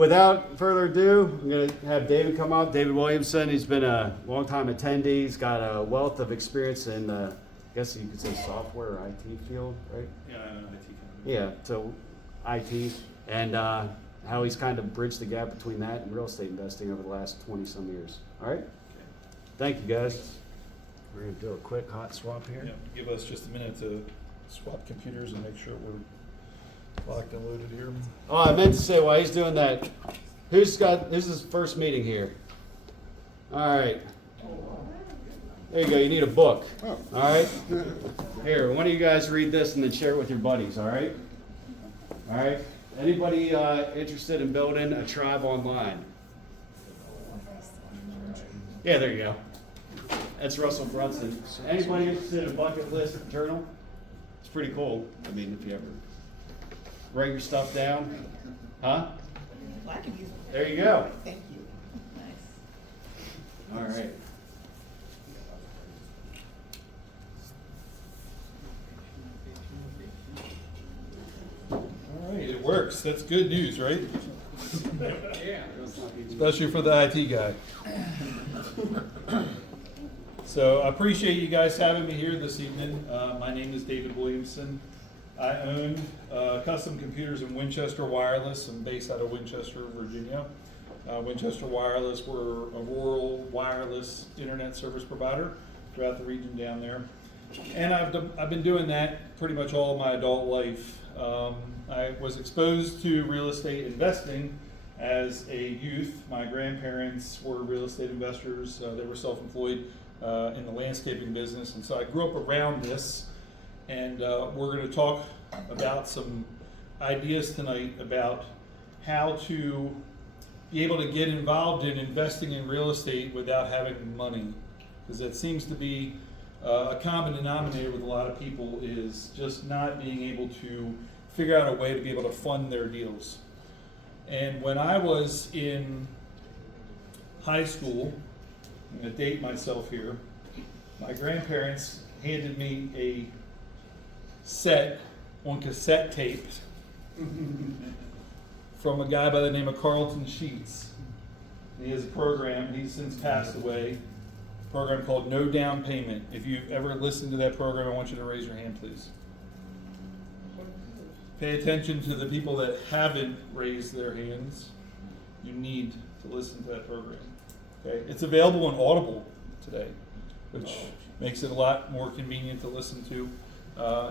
without further ado, I'm going to have David come up. David Williamson, he's been a long-time attendee. He's got a wealth of experience in, I guess you could say software or IT field, right? Yeah, I know IT. Yeah, so IT, and how he's kind of bridged the gap between that and real estate investing over the last 20-some years. All right? Okay. Thank you, guys. We're going to do a quick hot swap here. Yeah, give us just a minute to swap computers and make sure we're locked and loaded here. Oh, I meant to say while he's doing that, who's his first meeting here? All right. There you go. You need a book. All right. Here, one of you guys read this and then share it with your buddies. All right. All right. Anybody interested in building a tribe online? Yeah, there you go. That's Russell Brunson. Anybody interested in a bucket list journal? It's pretty cool. I mean, if you ever write your stuff down. Huh? Well, I can use it. There you go. Thank you. Nice. All right. All right, it works. That's good news, right? Yeah. Especially for the IT guy. So I appreciate you guys having me here this evening. My name is David Williamson. I own Custom Computers in Winchester Wireless. I'm based out of Winchester, Virginia. Winchester Wireless, we're a rural wireless internet service provider throughout the region down there. And I've been doing that pretty much all of my adult life. I was exposed to real estate investing as a youth. My grandparents were real estate investors. They were self-employed in the landscaping business, and so I grew up around this. And we're going to talk about some ideas tonight about how to be able to get involved in investing in real estate without having money, because that seems to be a common denominator with a lot of people, is just not being able to figure out a way to be able to fund their deals. And when I was in high school, I'm going to date myself here, my grandparents handed me a set on cassette tapes from a guy by the name of Carlton Sheets. He has a program, he's since passed away, a program called No Down Payment. If you've ever listened to that program, I want you to raise your hand, please. Pay attention to the people that haven't raised their hands. You need to listen to that program. Okay? It's available on Audible today, which makes it a lot more convenient to listen to.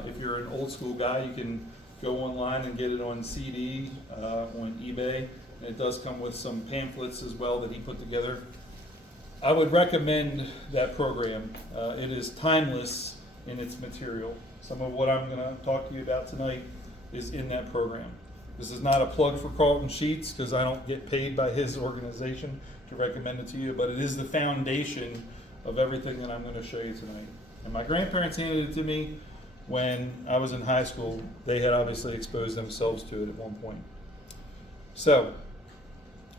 If you're an old school guy, you can go online and get it on CD, on eBay, and it does come with some pamphlets as well that he put together. I would recommend that program. It is timeless in its material. Some of what I'm going to talk to you about tonight is in that program. This is not a plug for Carlton Sheets, because I don't get paid by his organization to recommend it to you, but it is the foundation of everything that I'm going to show you tonight. And my grandparents handed it to me when I was in high school. They had obviously exposed themselves to it at one point. So,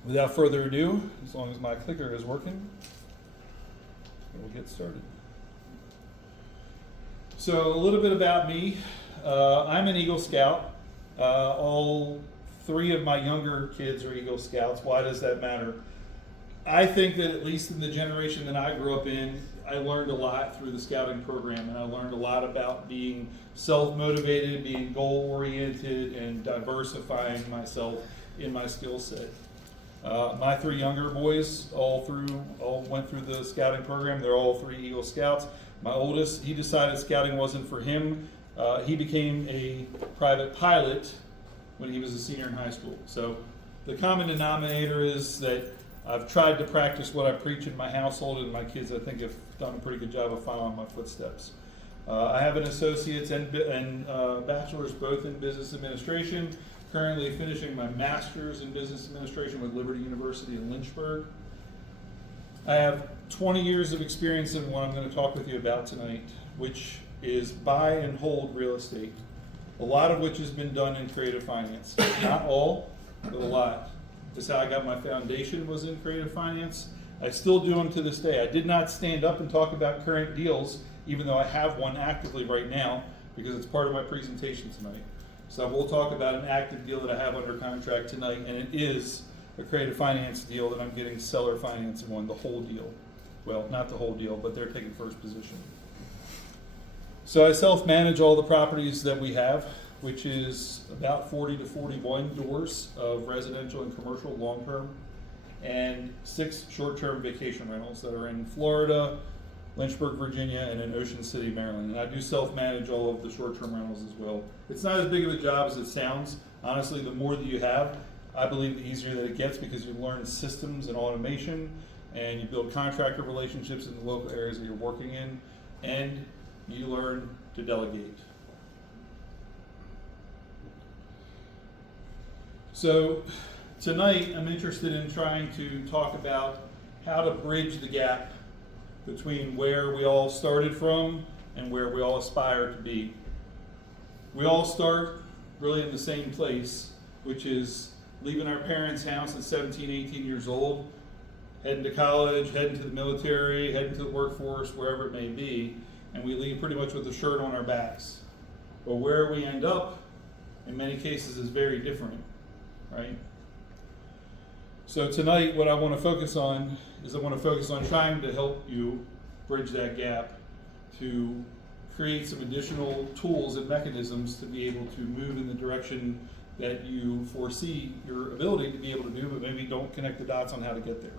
without further ado, as long as my clicker is working, we'll get started. So, a little bit about me. I'm an Eagle Scout. All three of my younger kids are Eagle Scouts. Why does that matter? I think that at least in the generation that I grew up in, I learned a lot through the scouting program, and I learned a lot about being self-motivated, being goal-oriented, and diversifying myself in my skill set. My three younger boys all went through the scouting program. They're all three Eagle Scouts. My oldest, he decided scouting wasn't for him. He became a private pilot when he was a senior in high school. So the common denominator is that I've tried to practice what I preach in my household, and my kids, I think, have done a pretty good job of following my footsteps. I have an associate's and bachelor's both in business administration, currently finishing my master's in business administration with Liberty University in Lynchburg. I have 20 years of experience in what I'm going to talk with you about tonight, which is buy and hold real estate, a lot of which has been done in creative finance. Not all, but a lot. This is how I got my foundation, was in creative finance. I still do them to this day. I did not stand up and talk about current deals, even though I have one actively right now, because it's part of my presentation tonight. So we'll talk about an active deal that I have under contract tonight, and it is a creative finance deal that I'm getting seller financing on, the whole deal. Well, not the whole deal, but they're taking first position. So I self-manage all the properties that we have, which is about 40 to 41 doors of residential and commercial long-term, and 6 short-term vacation rentals that are in Florida, Lynchburg, Virginia, and in Ocean City, Maryland. And I do self-manage all of the short-term rentals as well. It's not as big of a job as it sounds. Honestly, the more that you have, I believe the easier that it gets, because you learn systems and automation, and you build contractor relationships in the local areas that you're working in, and you learn to delegate. So tonight, I'm interested in trying to talk about how to bridge the gap between where we all started from and where we all aspire to be. We all start really in the same place, which is leaving our parents' house at 17, 18 years old, heading to college, heading to the military, heading to the workforce, wherever it may be, and we leave pretty much with a shirt on our backs. But where we end up, in many cases, is very different, right? So tonight, what I want to focus on is trying to help you bridge that gap, to create some additional tools and mechanisms to be able to move in the direction that you foresee your ability to be able to do, but maybe don't connect the dots on how to get there.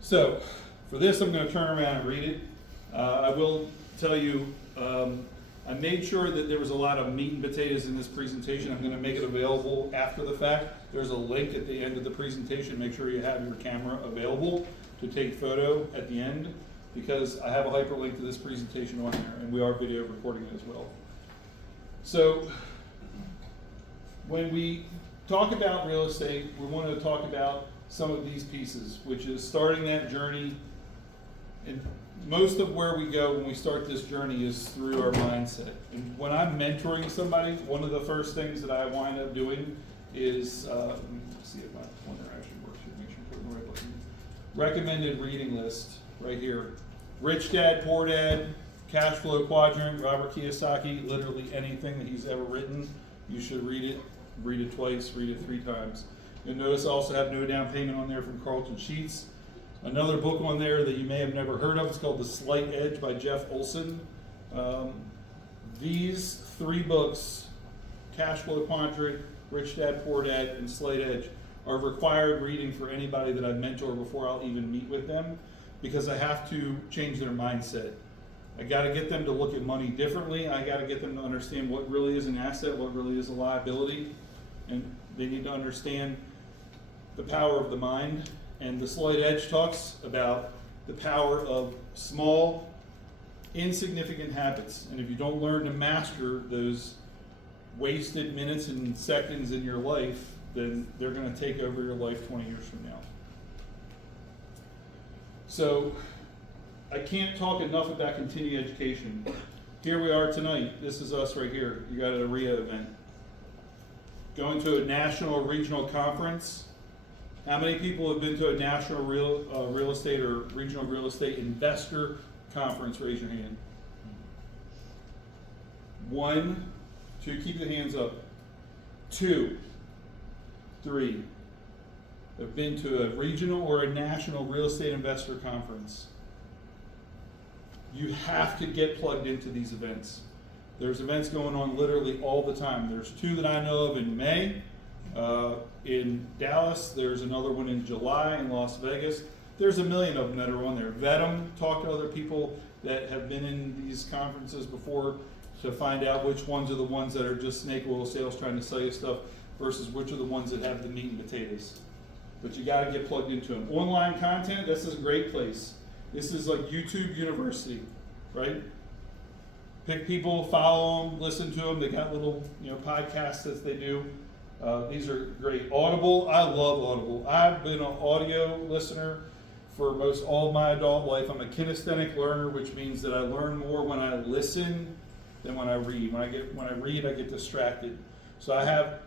So, for this, I'm going to turn around and read it. I will tell you, I made sure that there was a lot of meat and potatoes in this presentation. I'm going to make it available after the fact. There's a link at the end of the presentation. Make sure you have your camera available to take photo at the end, because I have a hyperlink to this presentation on there, and we are video recording it as well. So, when we talk about real estate, we want to talk about some of these pieces, which is starting that journey. And most of where we go when we start this journey is through our mindset. And when I'm mentoring somebody, one of the first things that I wind up doing is, let me see if my pointer actually works here, make sure I'm putting the right button. Recommended reading list, right here. Rich Dad, Poor Dad, Cash Flow Quadrant, Robert Kiyosaki, literally anything that he's ever written, you should read it twice, read it 3 times. You'll notice I also have No Down Payment on there from Carlton Sheets. Another book on there that you may have never heard of, it's called The Slight Edge by Jeff Olson. These 3 books, Cash Flow Quadrant, Rich Dad, Poor Dad, and Slight Edge, are required reading for anybody that I mentor before I'll even meet with them, because I have to change their mindset. I got to get them to look at money differently. I got to get them to understand what really is an asset, what really is a liability, and they need to understand the power of the mind. And The Slight Edge talks about the power of small, insignificant habits. And if you don't learn to master those wasted minutes and seconds in your life, then they're going to take over your life 20 years from now. So I can't talk enough about continuing education. Here we are tonight. This is us right here. You got an AREA event. Going to a national or regional conference. How many people have been to a national real estate or regional real estate investor conference? Raise your hand. 1, 2, keep your hands up. 2, 3. Have been to a regional or a national real estate investor conference. You have to get plugged into these events. There's events going on literally all the time. There's 2 that I know of in May. In Dallas, there's another one in July in Las Vegas. There's a million of them that are on there. Vet them, talk to other people that have been in these conferences before to find out which ones are the ones that are just snake oil sales trying to sell you stuff versus which are the ones that have the meat and potatoes. But you got to get plugged into them. Online content, this is a great place. This is like YouTube University, right? Pick people, follow them, listen to them. They got little, podcasts that they do. These are great. Audible, I love Audible. I've been an audio listener for most all of my adult life. I'm a kinesthetic learner, which means that I learn more when I listen than when I read. When I read, I get distracted. So I have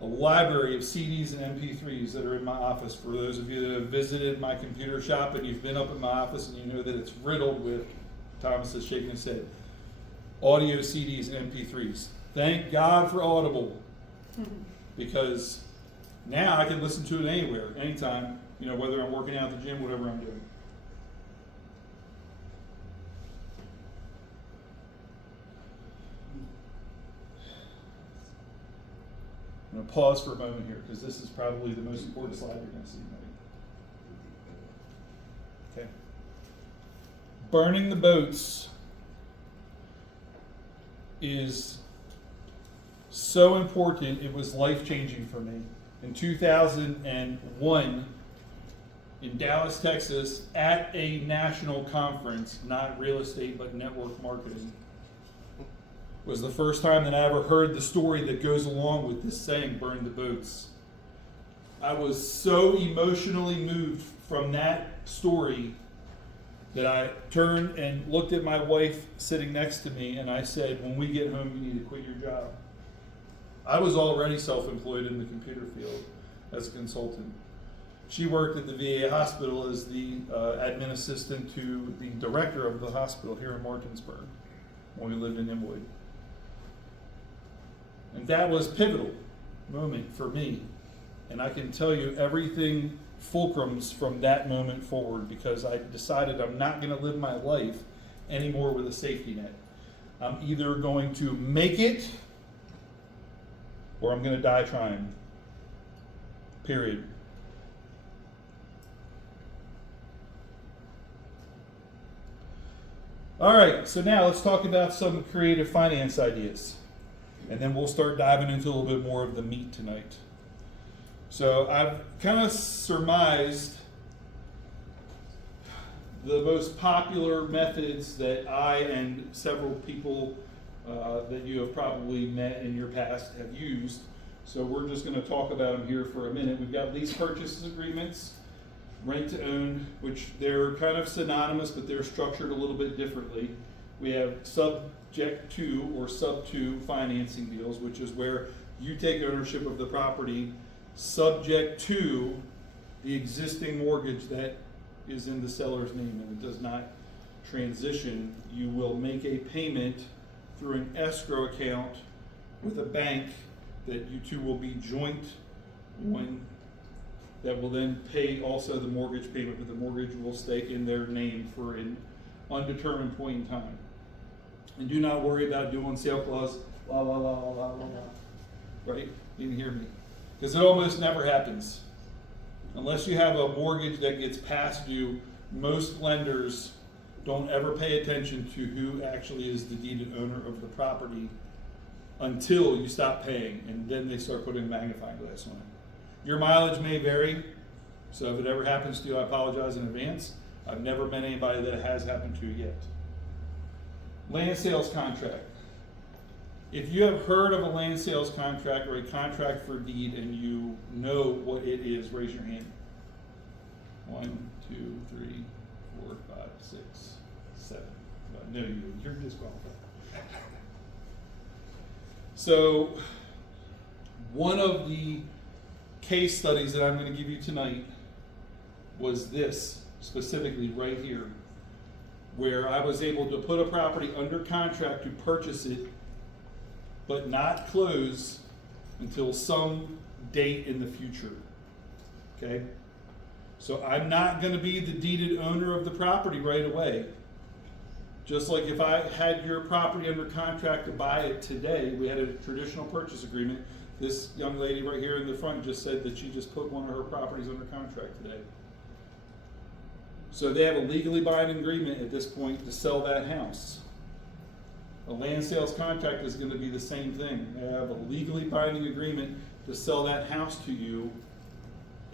a library of CDs and MP3s that are in my office. For those of you that have visited my computer shop and you've been up in my office and you know that it's riddled with, Thomas is shaking his head, audio CDs and MP3s. Thank God for Audible, because now I can listen to it anywhere, anytime, you know, whether I'm working out at the gym, whatever I'm doing. I'm going to pause for a moment here, because this is probably the most important slide you're going to see tonight. Okay. Burning the boats is so important. It was life-changing for me. In 2001, in Dallas, Texas, at a national conference, not real estate, but network marketing, was the first time that I ever heard the story that goes along with this saying, burn the boats. I was so emotionally moved from that story that I turned and looked at my wife sitting next to me, and I said, when we get home, you need to quit your job. I was already self-employed in the computer field as a consultant. She worked at the VA hospital as the admin assistant to the director of the hospital here in Martinsburg when we lived in Inwood. And that was a pivotal moment for me. And I can tell you everything fulcrums from that moment forward, because I decided I'm not going to live my life anymore with a safety net. I'm either going to make it or I'm going to die trying. Period. All right, so now let's talk about some creative finance ideas. And then we'll start diving into a little bit more of the meat tonight. So I've kind of surmised the most popular methods that I and several people that you have probably met in your past have used. So we're just going to talk about them here for a minute. We've got lease purchase agreements, rent to own, which they're kind of synonymous, but they're structured a little bit differently. We have subject to or sub to financing deals, which is where you take ownership of the property subject to the existing mortgage that is in the seller's name, and it does not transition. You will make a payment through an escrow account with a bank that you two will be joint one, that will then pay also the mortgage payment, but the mortgage will stay in their name for an undetermined point in time. And do not worry about doing sale clause, la la la la la la la. Right? You didn't hear me. Because it almost never happens. Unless you have a mortgage that gets past due, most lenders don't ever pay attention to who actually is the deeded owner of the property until you stop paying, and then they start putting a magnifying glass on it. Your mileage may vary, so if it ever happens to you, I apologize in advance. I've never met anybody that it has happened to yet. Land sales contract. If you have heard of a land sales contract or a contract for deed and you know what it is, raise your hand. 1, 2, 3, 4, 5, 6, 7. No, you're disqualified. So, one of the case studies that I'm going to give you tonight was this, specifically right here, where I was able to put a property under contract to purchase it, but not close until some date in the future. Okay? So I'm not going to be the deeded owner of the property right away. Just like if I had your property under contract to buy it today, we had a traditional purchase agreement. This young lady right here in the front just said that she just put one of her properties under contract today. So they have a legally binding agreement at this point to sell that house. A land sales contract is going to be the same thing. They have a legally binding agreement to sell that house to you.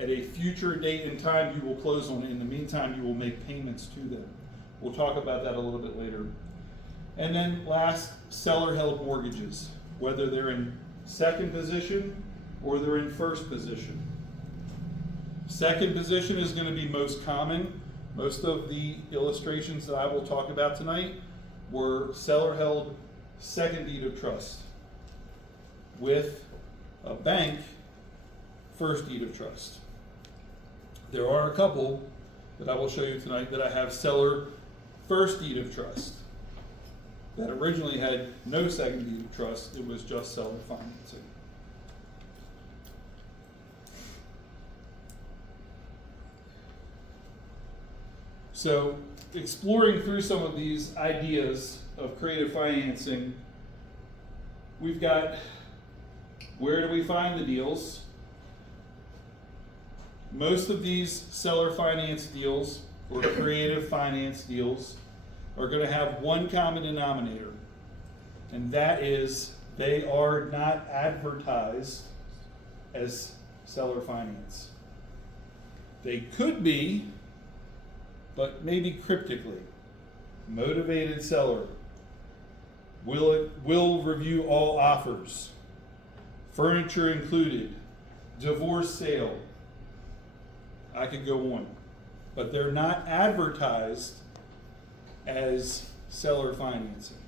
At a future date and time, you will close on it. In the meantime, you will make payments to them. We'll talk about that a little bit later. And then last, seller-held mortgages, whether they're in second position or they're in first position. Second position is going to be most common. Most of the illustrations that I will talk about tonight were seller-held second deed of trust with a bank first deed of trust. There are a couple that I will show you tonight that I have seller first deed of trust. that originally had no second deed of trust. It was just seller financing. So, exploring through some of these ideas of creative financing, we've got, where do we find the deals? Most of these seller finance deals or creative finance deals are going to have one common denominator, and that is they are not advertised as seller finance. They could be, but maybe cryptically. Motivated seller. Will review all offers. Furniture included. Divorce sale. I could go on. But they're not advertised as seller financing.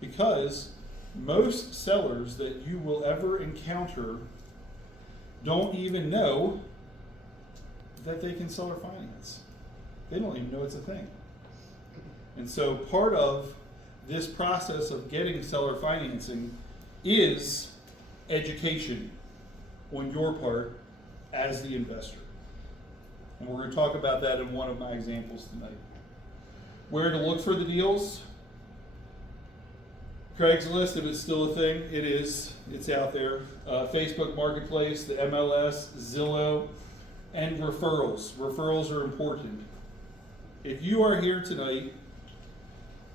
Because most sellers that you will ever encounter don't even know that they can seller finance. They don't even know it's a thing. And so part of this process of getting seller financing is education on your part as the investor. And we're going to talk about that in one of my examples tonight. Where to look for the deals? Craigslist, if it's still a thing, it is. It's out there. Facebook Marketplace, the MLS, Zillow, and referrals. Referrals are important. If you are here tonight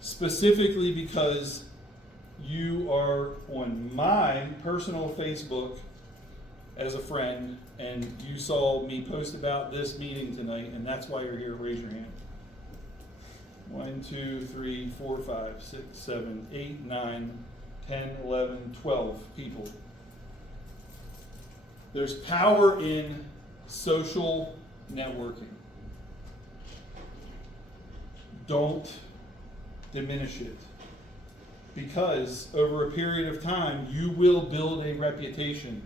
specifically because you are on my personal Facebook as a friend and you saw me post about this meeting tonight and that's why you're here, raise your hand. 1, 2, 3, 4, 5, 6, 7, 8, 9, 10, 11, 12 people. There's power in social networking. Don't diminish it, because over a period of time you will build a reputation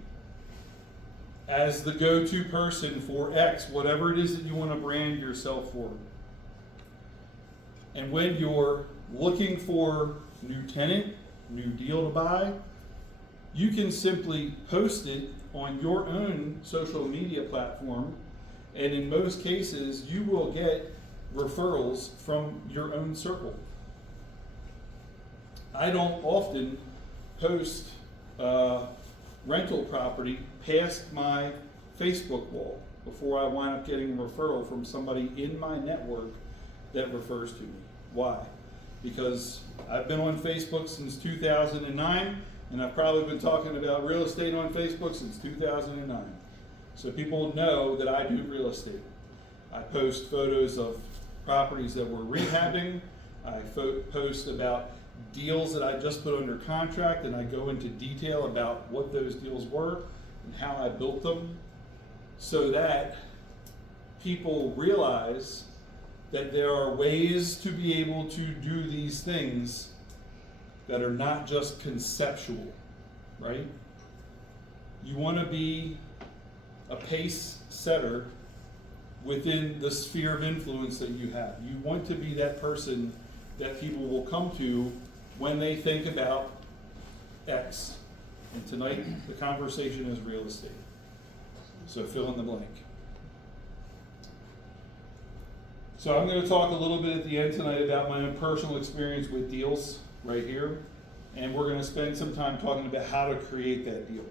as the go-to person for X, whatever it is that you want to brand yourself for. And when you're looking for new tenant, new deal to buy, you can simply post it on your own social media platform, and in most cases you will get referrals from your own circle. I don't often post rental property past my Facebook wall before I wind up getting a referral from somebody in my network that refers to me. Why? Because I've been on Facebook since 2009, and I've probably been talking about real estate on Facebook since 2009. So people know that I do real estate. I post photos of properties that we're rehabbing. I post about deals that I just put under contract, and I go into detail about what those deals were and how I built them, so that people realize that there are ways to be able to do these things that are not just conceptual, right? You want to be a pace setter within the sphere of influence that you have. You want to be that person that people will come to when they think about X. And tonight, the conversation is real estate. So fill in the blank. So I'm going to talk a little bit at the end tonight about my own personal experience with deals right here. And we're going to spend some time talking about how to create that deal.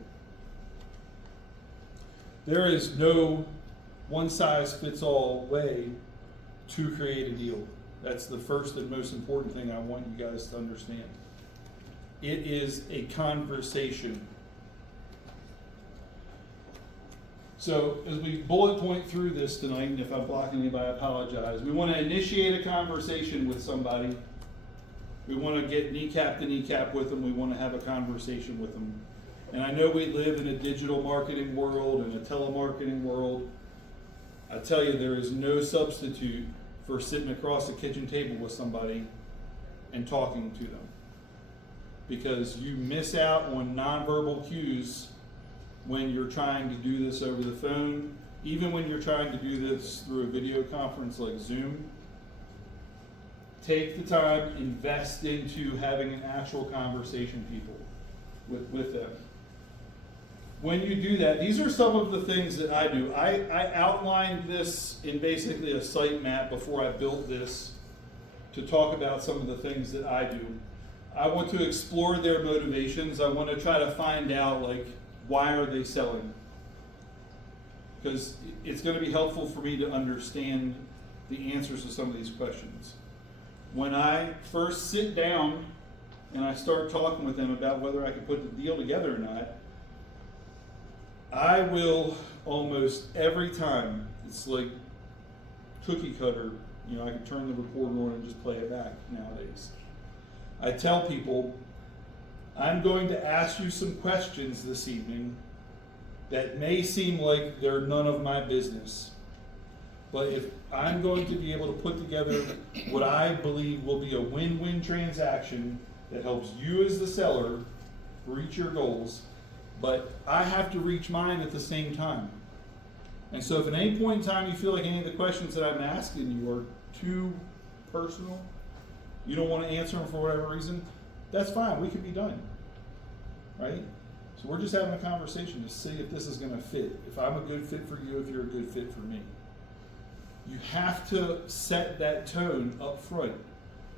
There is no one-size-fits-all way to create a deal. That's the first and most important thing I want you guys to understand. It is a conversation. So as we bullet point through this tonight, and if I'm blocking anybody, I apologize. We want to initiate a conversation with somebody. We want to get kneecap to kneecap with them. We want to have a conversation with them. And I know we live in a digital marketing world and a telemarketing world. I tell you, there is no substitute for sitting across the kitchen table with somebody and talking to them. Because you miss out on nonverbal cues when you're trying to do this over the phone, even when you're trying to do this through a video conference like Zoom. take the time, invest into having an actual conversation with them. When you do that, these are some of the things that I do. I outlined this in basically a site map before I built this to talk about some of the things that I do. I want to explore their motivations. I want to try to find out, like, why are they selling? Because it's going to be helpful for me to understand the answers to some of these questions. When I first sit down and I start talking with them about whether I can put the deal together or not, I will almost every time, it's like cookie cutter, you know, I can turn the recorder on and just play it back nowadays. I tell people, I'm going to ask you some questions this evening that may seem like they're none of my business. But if I'm going to be able to put together what I believe will be a win-win transaction that helps you as the seller reach your goals, but I have to reach mine at the same time. And so if at any point in time you feel like any of the questions that I'm asking you are too personal, you don't want to answer them for whatever reason, that's fine, we can be done, right? So we're just having a conversation to see if this is going to fit, if I'm a good fit for you, if you're a good fit for me. You have to set that tone up front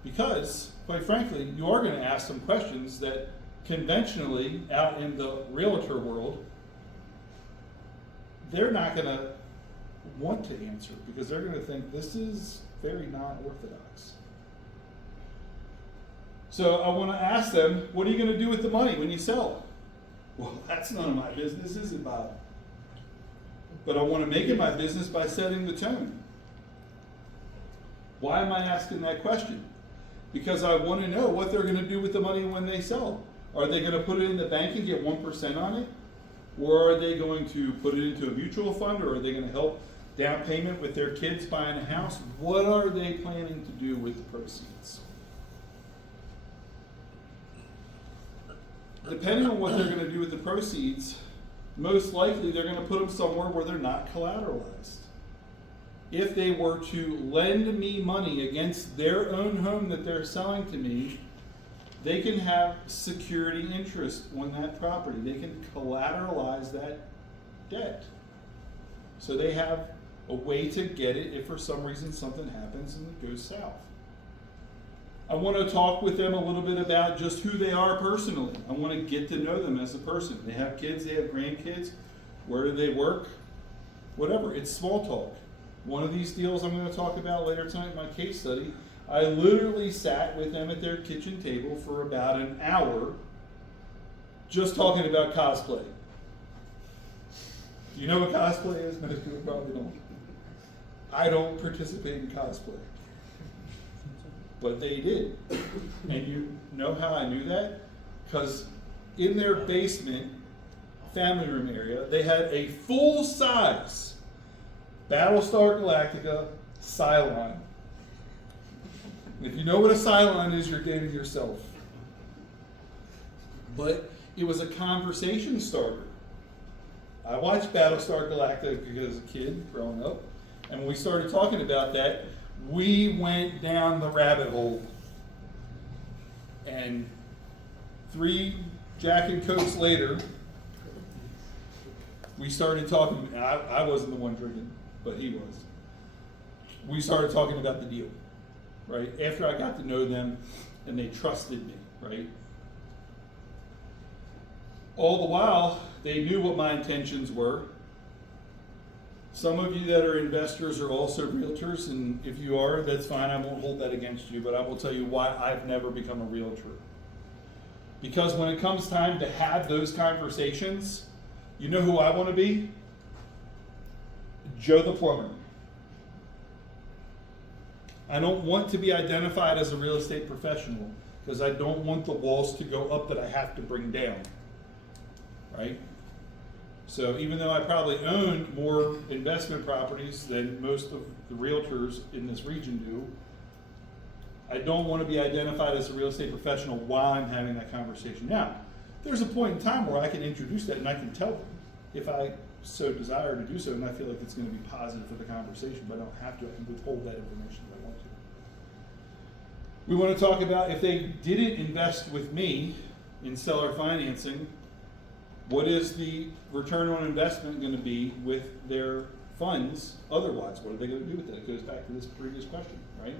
because, quite frankly, you are going to ask some questions that conventionally out in the realtor world, they're not going to want to answer because they're going to think this is very non-orthodox. So I want to ask them, what are you going to do with the money when you sell? Well, that's none of my business, is it, Bob? But I want to make it my business by setting the tone. Why am I asking that question? Because I want to know what they're going to do with the money when they sell. Are they going to put it in the bank and get 1% on it? Or are they going to put it into a mutual fund? Or are they going to help down payment with their kids buying a house? What are they planning to do with the proceeds? Depending on what they're going to do with the proceeds, most likely they're going to put them somewhere where they're not collateralized. If they were to lend me money against their own home that they're selling to me, they can have security interest on that property. They can collateralize that debt. So they have a way to get it if for some reason something happens and it goes south. I want to talk with them a little bit about just who they are personally. I want to get to know them as a person. They have kids, they have grandkids. Where do they work? Whatever. It's small talk. One of these deals I'm going to talk about later tonight in my case study, I literally sat with them at their kitchen table for about an hour just talking about cosplay. Do you know what cosplay is? Most people probably don't. I don't participate in cosplay. But they did. And you know how I knew that? Because in their basement family room area, they had a full-size Battlestar Galactica Cylon. If you know what a Cylon is, you're dating yourself. But it was a conversation starter. I watched Battlestar Galactica as a kid growing up, and when we started talking about that, we went down the rabbit hole. And 3 Jack and Cokes later, we started talking, and I wasn't the one drinking, but he was. We started talking about the deal, right? After I got to know them and they trusted me, right? All the while, they knew what my intentions were. Some of you that are investors are also realtors, and if you are, that's fine. I won't hold that against you, but I will tell you why I've never become a realtor. Because when it comes time to have those conversations, you know who I want to be? Joe the plumber. I don't want to be identified as a real estate professional because I don't want the walls to go up that I have to bring down, right? So even though I probably own more investment properties than most of the realtors in this region do, I don't want to be identified as a real estate professional while I'm having that conversation. Now, there's a point in time where I can introduce that and I can tell them if I so desire to do so and I feel like it's going to be positive for the conversation, but I don't have to. I can withhold that information if I want We want to talk about if they didn't invest with me in seller financing, what is the return on investment going to be with their funds otherwise? What are they going to do with it? It goes back to this previous question, right?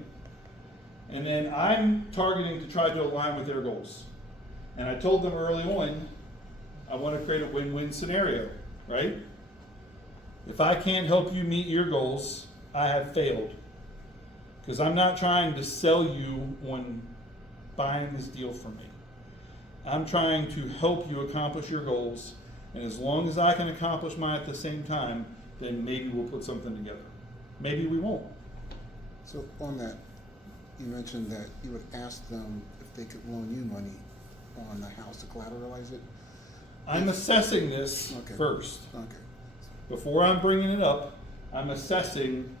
And then I'm targeting to try to align with their goals. And I told them early on, I want to create a win-win scenario, right? If I can't help you meet your goals, I have failed. Because I'm not trying to sell you on buying this deal from me. I'm trying to help you accomplish your goals, and as long as I can accomplish mine at the same time, then maybe we'll put something together. Maybe we won't. So on that, you mentioned that you would ask them if they could loan you money on the house to collateralize it. I'm assessing this Okay. first. Okay. Before I'm bringing it up, I'm assessing.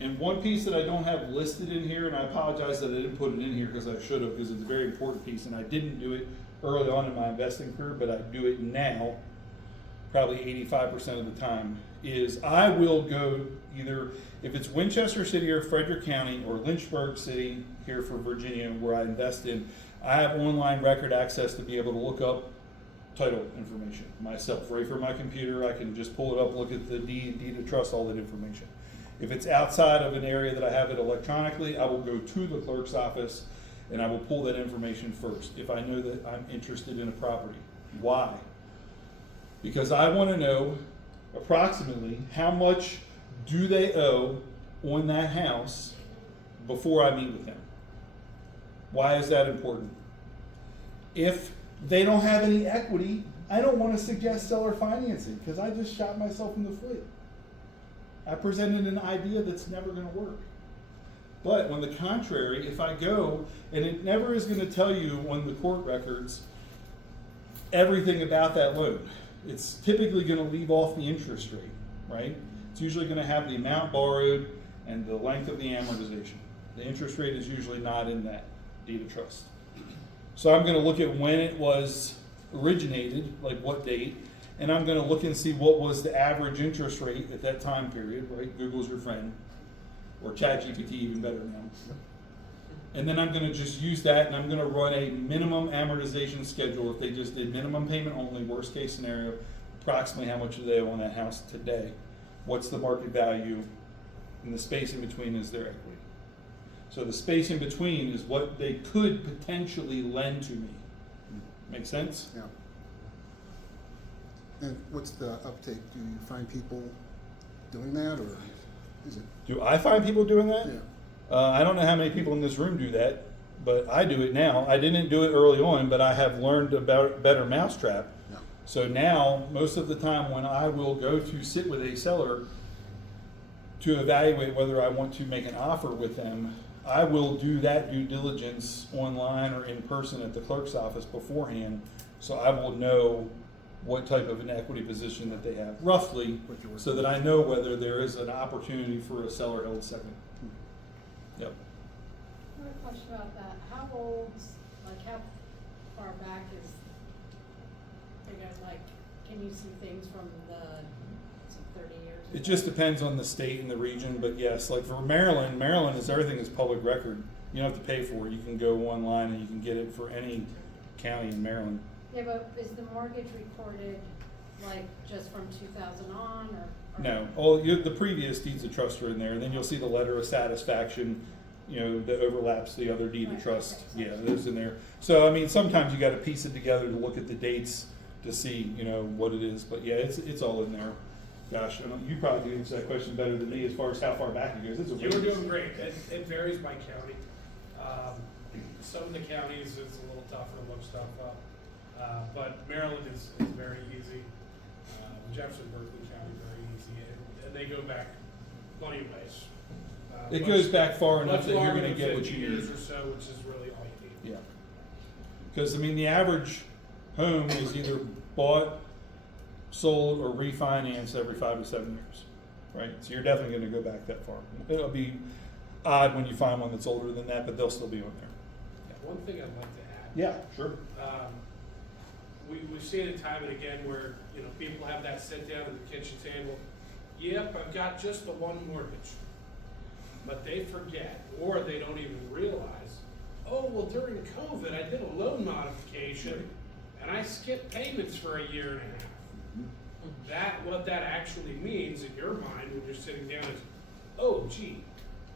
And one piece that I don't have listed in here, and I apologize that I didn't put it in here because I should have, because it's a very important piece, and I didn't do it early on in my investing career, but I do it now, probably 85% of the time, is I will go either, if it's Winchester City or Frederick County or Lynchburg City here for Virginia where I invest in, I have online record access to be able to look up title information myself. Right from my computer, I can just pull it up, look at the deed of trust, all that information. If it's outside of an area that I have it electronically, I will go to the clerk's office and I will pull that information first if I know that I'm interested in a property. Why? Because I want to know approximately how much do they owe on that house before I meet with them. Why is that important? If they don't have any equity, I don't want to suggest seller financing because I just shot myself in the foot. I presented an idea that's never going to work. But on the contrary, if I go, and it never is going to tell you on the court records everything about that loan. It's typically going to leave off the interest rate, right? It's usually going to have the amount borrowed and the length of the amortization. The interest rate is usually not in that deed of trust. So I'm going to look at when it was originated, like what date, and I'm going to look and see what was the average interest rate at that time period, right? Google's your friend, or ChatGPT even better now. And then I'm going to just use that, and I'm going to run a minimum amortization schedule. If they just did minimum payment only, worst case scenario, approximately how much do they owe on that house today? What's the market value? And the space in between is their equity. So the space in between is what they could potentially lend to me. Make sense? Yeah. And what's the uptake? Do you find people doing that, or is it? Do I find people doing that? Yeah. I don't know how many people in this room do that, but I do it now. I didn't do it early on, but I have learned about better mousetrap. No. So now, most of the time when I will go to sit with a seller to evaluate whether I want to make an offer with them, I will do that due diligence online or in person at the clerk's office beforehand, so I will know what type of an equity position that they have, roughly, so that I know whether there is an opportunity for a seller held second. Yep. I have a question about that. How old, like how far back is, like, can you see things from the 30 years? It just depends on the state and the region, but yes, like for Maryland, is everything is public record. You don't have to pay for it. You can go online and you can get it for any county in Maryland. Yeah, but is the mortgage recorded, like, just from 2000 on, or? No, the previous deeds of trust are in there, and then you'll see the letter of satisfaction, that overlaps the other deed of Right, trust. okay. Yeah, those in there. So, I mean, sometimes you gotta piece it together to look at the dates to see, what it is, but yeah, it's all in there. Gosh, you probably can answer that question better than me as far as how far back it goes. It's a You were ways. doing great. It varies by county. Some of the counties it's a little tougher to look stuff up, but Maryland is very easy. Jefferson, Berkeley County, very easy, and they go back plenty of ways. It goes back far enough much that you're longer gonna than get what 50 you years need. or so, which is really all you need. Yeah. Because, I mean, the average home is either bought, sold, or refinanced every 5 to 7 years, right? So you're definitely gonna go back that far. It'll be odd when you find one that's older than that, but they'll still be on there. One thing I'd like to add. Yeah, sure. We've seen it time and again where, people have that sit down at the kitchen table. Yep, I've got just the one mortgage. But they forget, or they don't even realize oh, well, during COVID, I did a loan modification, and I skipped payments for a year and a half. What that actually means in your mind when you're sitting down is, oh, gee,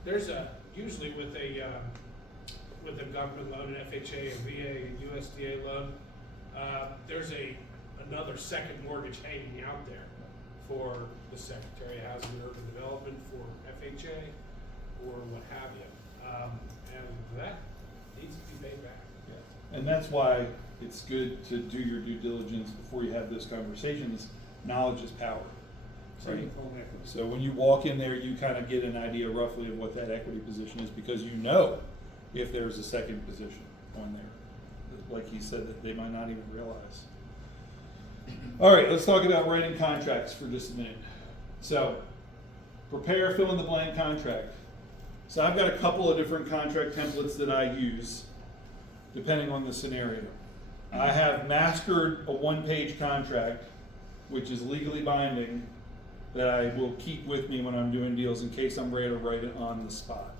there's usually with a government loan, an FHA, a VA, a USDA loan, there's another second mortgage hanging out there for the Secretary of Housing and Urban Development, for FHA, or what have you. And that needs to be paid back. And that's why it's good to do your due diligence before you have this conversation. Is knowledge is power, right? So when you walk in there, you kind of get an idea roughly of what that equity position is, because you know if there's a second position on there, like he said, that they might not even realize. All right, let's talk about writing contracts for just a minute. So prepare fill in the blank contract. So I've got a couple of different contract templates that I use depending on the scenario. I have mastered a one-page contract, which is legally binding, that I will keep with me when I'm doing deals in case I'm ready to write it on the spot,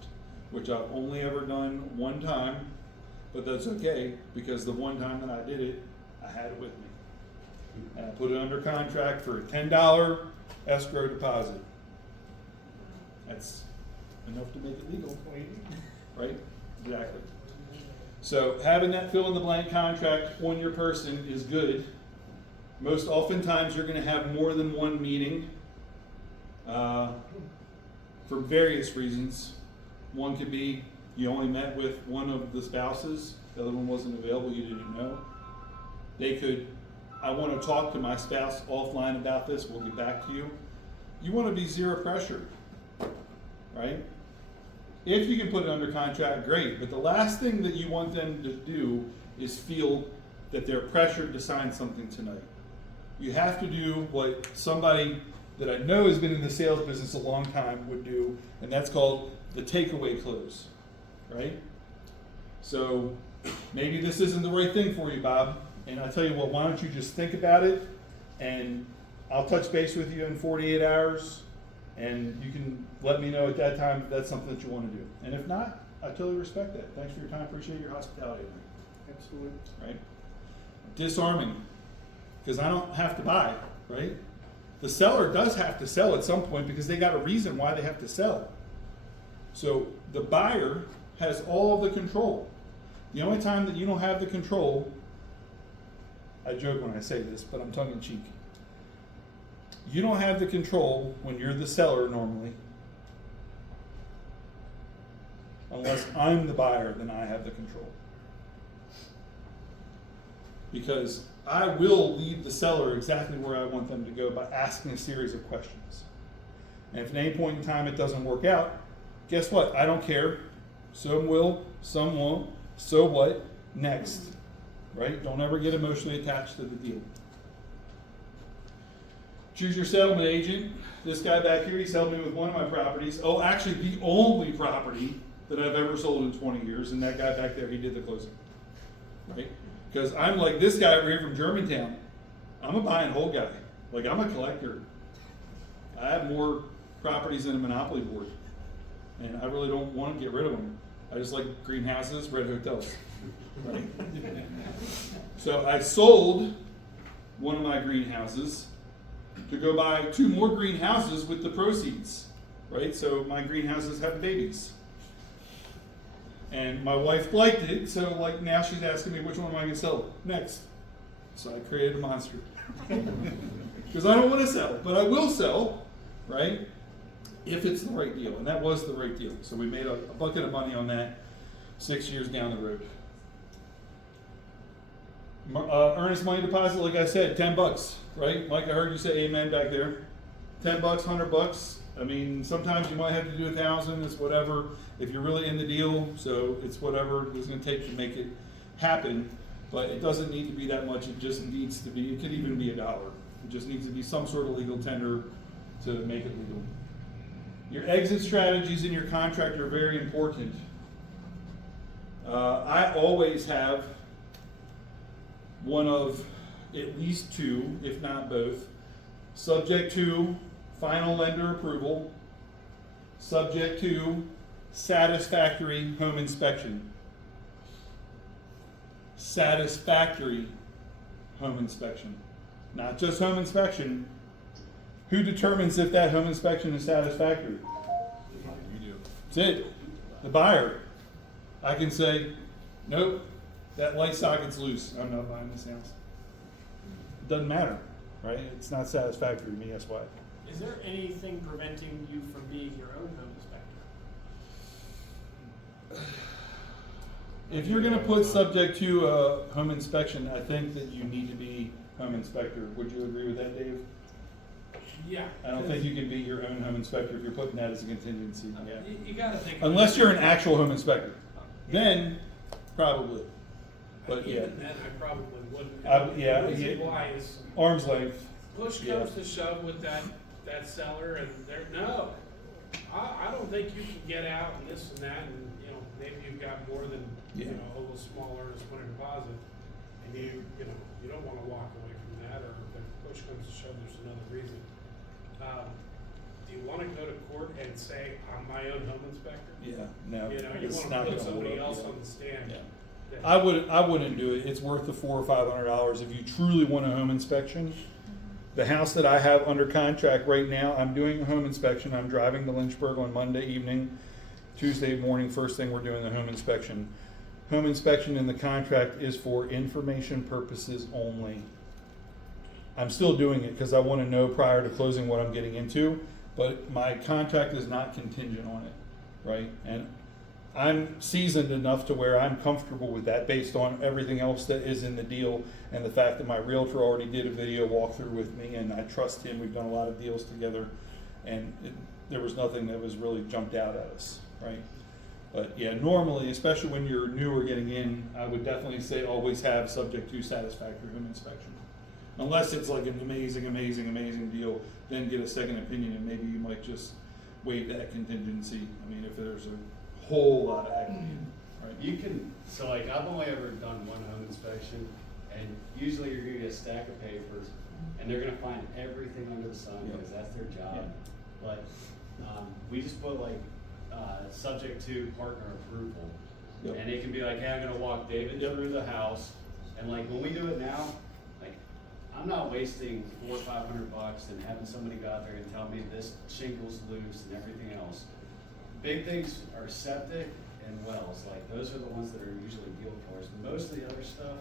which I've only ever done one time, but that's okay, because the one time that I did it, I had it with me. And I put it under contract for a $10 escrow deposit. That's enough to make it legal, right? Exactly. So having that fill in the blank contract on your person is good. Most oftentimes you're going to have more than one meeting for various reasons. One could be you only met with one of the spouses, the other one wasn't available, you didn't know. They could, I want to talk to my spouse offline about this, we'll get back to you. You want to be zero pressure, right? If you can put it under contract, great, but the last thing that you want them to do is feel that they're pressured to sign something tonight. You have to do what somebody that I know has been in the sales business a long time would do, and that's called the takeaway close, right? So maybe this isn't the right thing for you, Bob, and I tell you what, why don't you just think about it, and I'll touch base with you in 48 hours, and you can let me know at that time if that's something that you want to do. And if not, I totally respect that. Thanks for your time, appreciate your hospitality. Absolutely. Right? Disarming, because I don't have to buy, right? The seller does have to sell at some point because they got a reason why they have to sell. So the buyer has all of the control. The only time that you don't have the control, I joke when I say this, but I'm tongue in cheek. You don't have the control when you're the seller normally. Unless I'm the buyer, then I have the control. Because I will lead the seller exactly where I want them to go by asking a series of questions. And if at any point in time it doesn't work out, guess what? I don't care. Some will, some won't. So what? Next. Right? Don't ever get emotionally attached to the deal. Choose your settlement agent. This guy back here, he settled me with one of my properties. Oh, actually the only property that I've ever sold in 20 years, and that guy back there, he did the closing. Right? Because I'm like this guy over here from Germantown. I'm a buy and hold guy. Like, I'm a collector. I have more properties than a monopoly board. And I really don't want to get rid of them. I just like greenhouses, red hotels. Right? So I sold one of my greenhouses to go buy 2 more greenhouses with the proceeds. Right? So my greenhouses have babies. And my wife liked it, so like now she's asking me which one am I going to sell next. So I created a monster. Because I don't want to sell, but I will sell, right? If it's the right deal, and that was the right deal. So we made a bucket of money on that 6 years down the road. Earnest money deposit, like I said, $10, right? Mike, I heard you say amen back there. $10, $100. I mean, sometimes you might have to do 1,000. It's whatever. If you're really in the deal, so it's whatever it's going to take to make it happen. But it doesn't need to be that much. It just needs to be. It could even be $1. It just needs to be some sort of legal tender to make it legal. Your exit strategies in your contract are very important. I always have one of at least 2, if not both, subject to final lender approval, subject to satisfactory home inspection. satisfactory home inspection. Not just home inspection. Who determines if that home inspection is satisfactory? You do. That's it. The buyer. I can say, nope, that light socket's loose. I'm not buying this house. It doesn't matter, right? It's not satisfactory to me, that's why. Is there anything preventing you from being your own home inspector? If you're gonna put subject to a home inspection, I think that you need to be home inspector. Would you agree with that, Dave? Yeah. I don't think you can be your own home inspector if you're putting that as a contingency, yeah. You gotta think. Unless you're an actual home inspector, then probably. But yeah, Even then, I probably wouldn't. yeah, The reason yeah. why is arm's length. push Yeah. comes to shove with that seller and they're, no, I don't think you can get out and this and that and, you know, maybe you've got more than, you Yeah. know, a little smaller as winter deposit. And you know, you don't wanna walk away from that, or if push comes to shove, there's another reason. Do you wanna go to court and say, I'm my own home inspector? Yeah, no, You know, you it's wanna not put gonna somebody work, else yeah. on the stand. Yeah. that- I wouldn't do it. It's worth the $400 or $500 if you truly want a home inspection. The house that I have under contract right now, I'm doing a home inspection. I'm driving to Lynchburg on Monday evening. Tuesday morning, first thing we're doing the home inspection. Home inspection in the contract is for information purposes only. I'm still doing it because I want to know prior to closing what I'm getting into, but my contract is not contingent on it, right? And I'm seasoned enough to where I'm comfortable with that based on everything else that is in the deal and the fact that my realtor already did a video walkthrough with me and I trust him. We've done a lot of deals together and there was nothing that was really jumped out at us, right? But yeah, normally, especially when you're new or getting in, I would definitely say always have subject to satisfactory home inspection. Unless it's like an amazing deal, then get a second opinion and maybe you might just waive that contingency. I mean, if there's a whole lot of equity, right? You can, so like, I've only ever done one home inspection, and usually you're gonna get a stack of papers, and they're gonna find everything under the sun, Yeah. because that's their job. Yeah. But, we just put like, subject to partner approval. Yep. And it can be like, hey, I'm gonna walk David Yep. through the house, and like, when we do it now, like, I'm not wasting $400 or $500 and having somebody go out there and tell me this shingle's loose and everything else. Big things are septic and wells, like those are the ones that are usually deal killers. Most of the other stuff,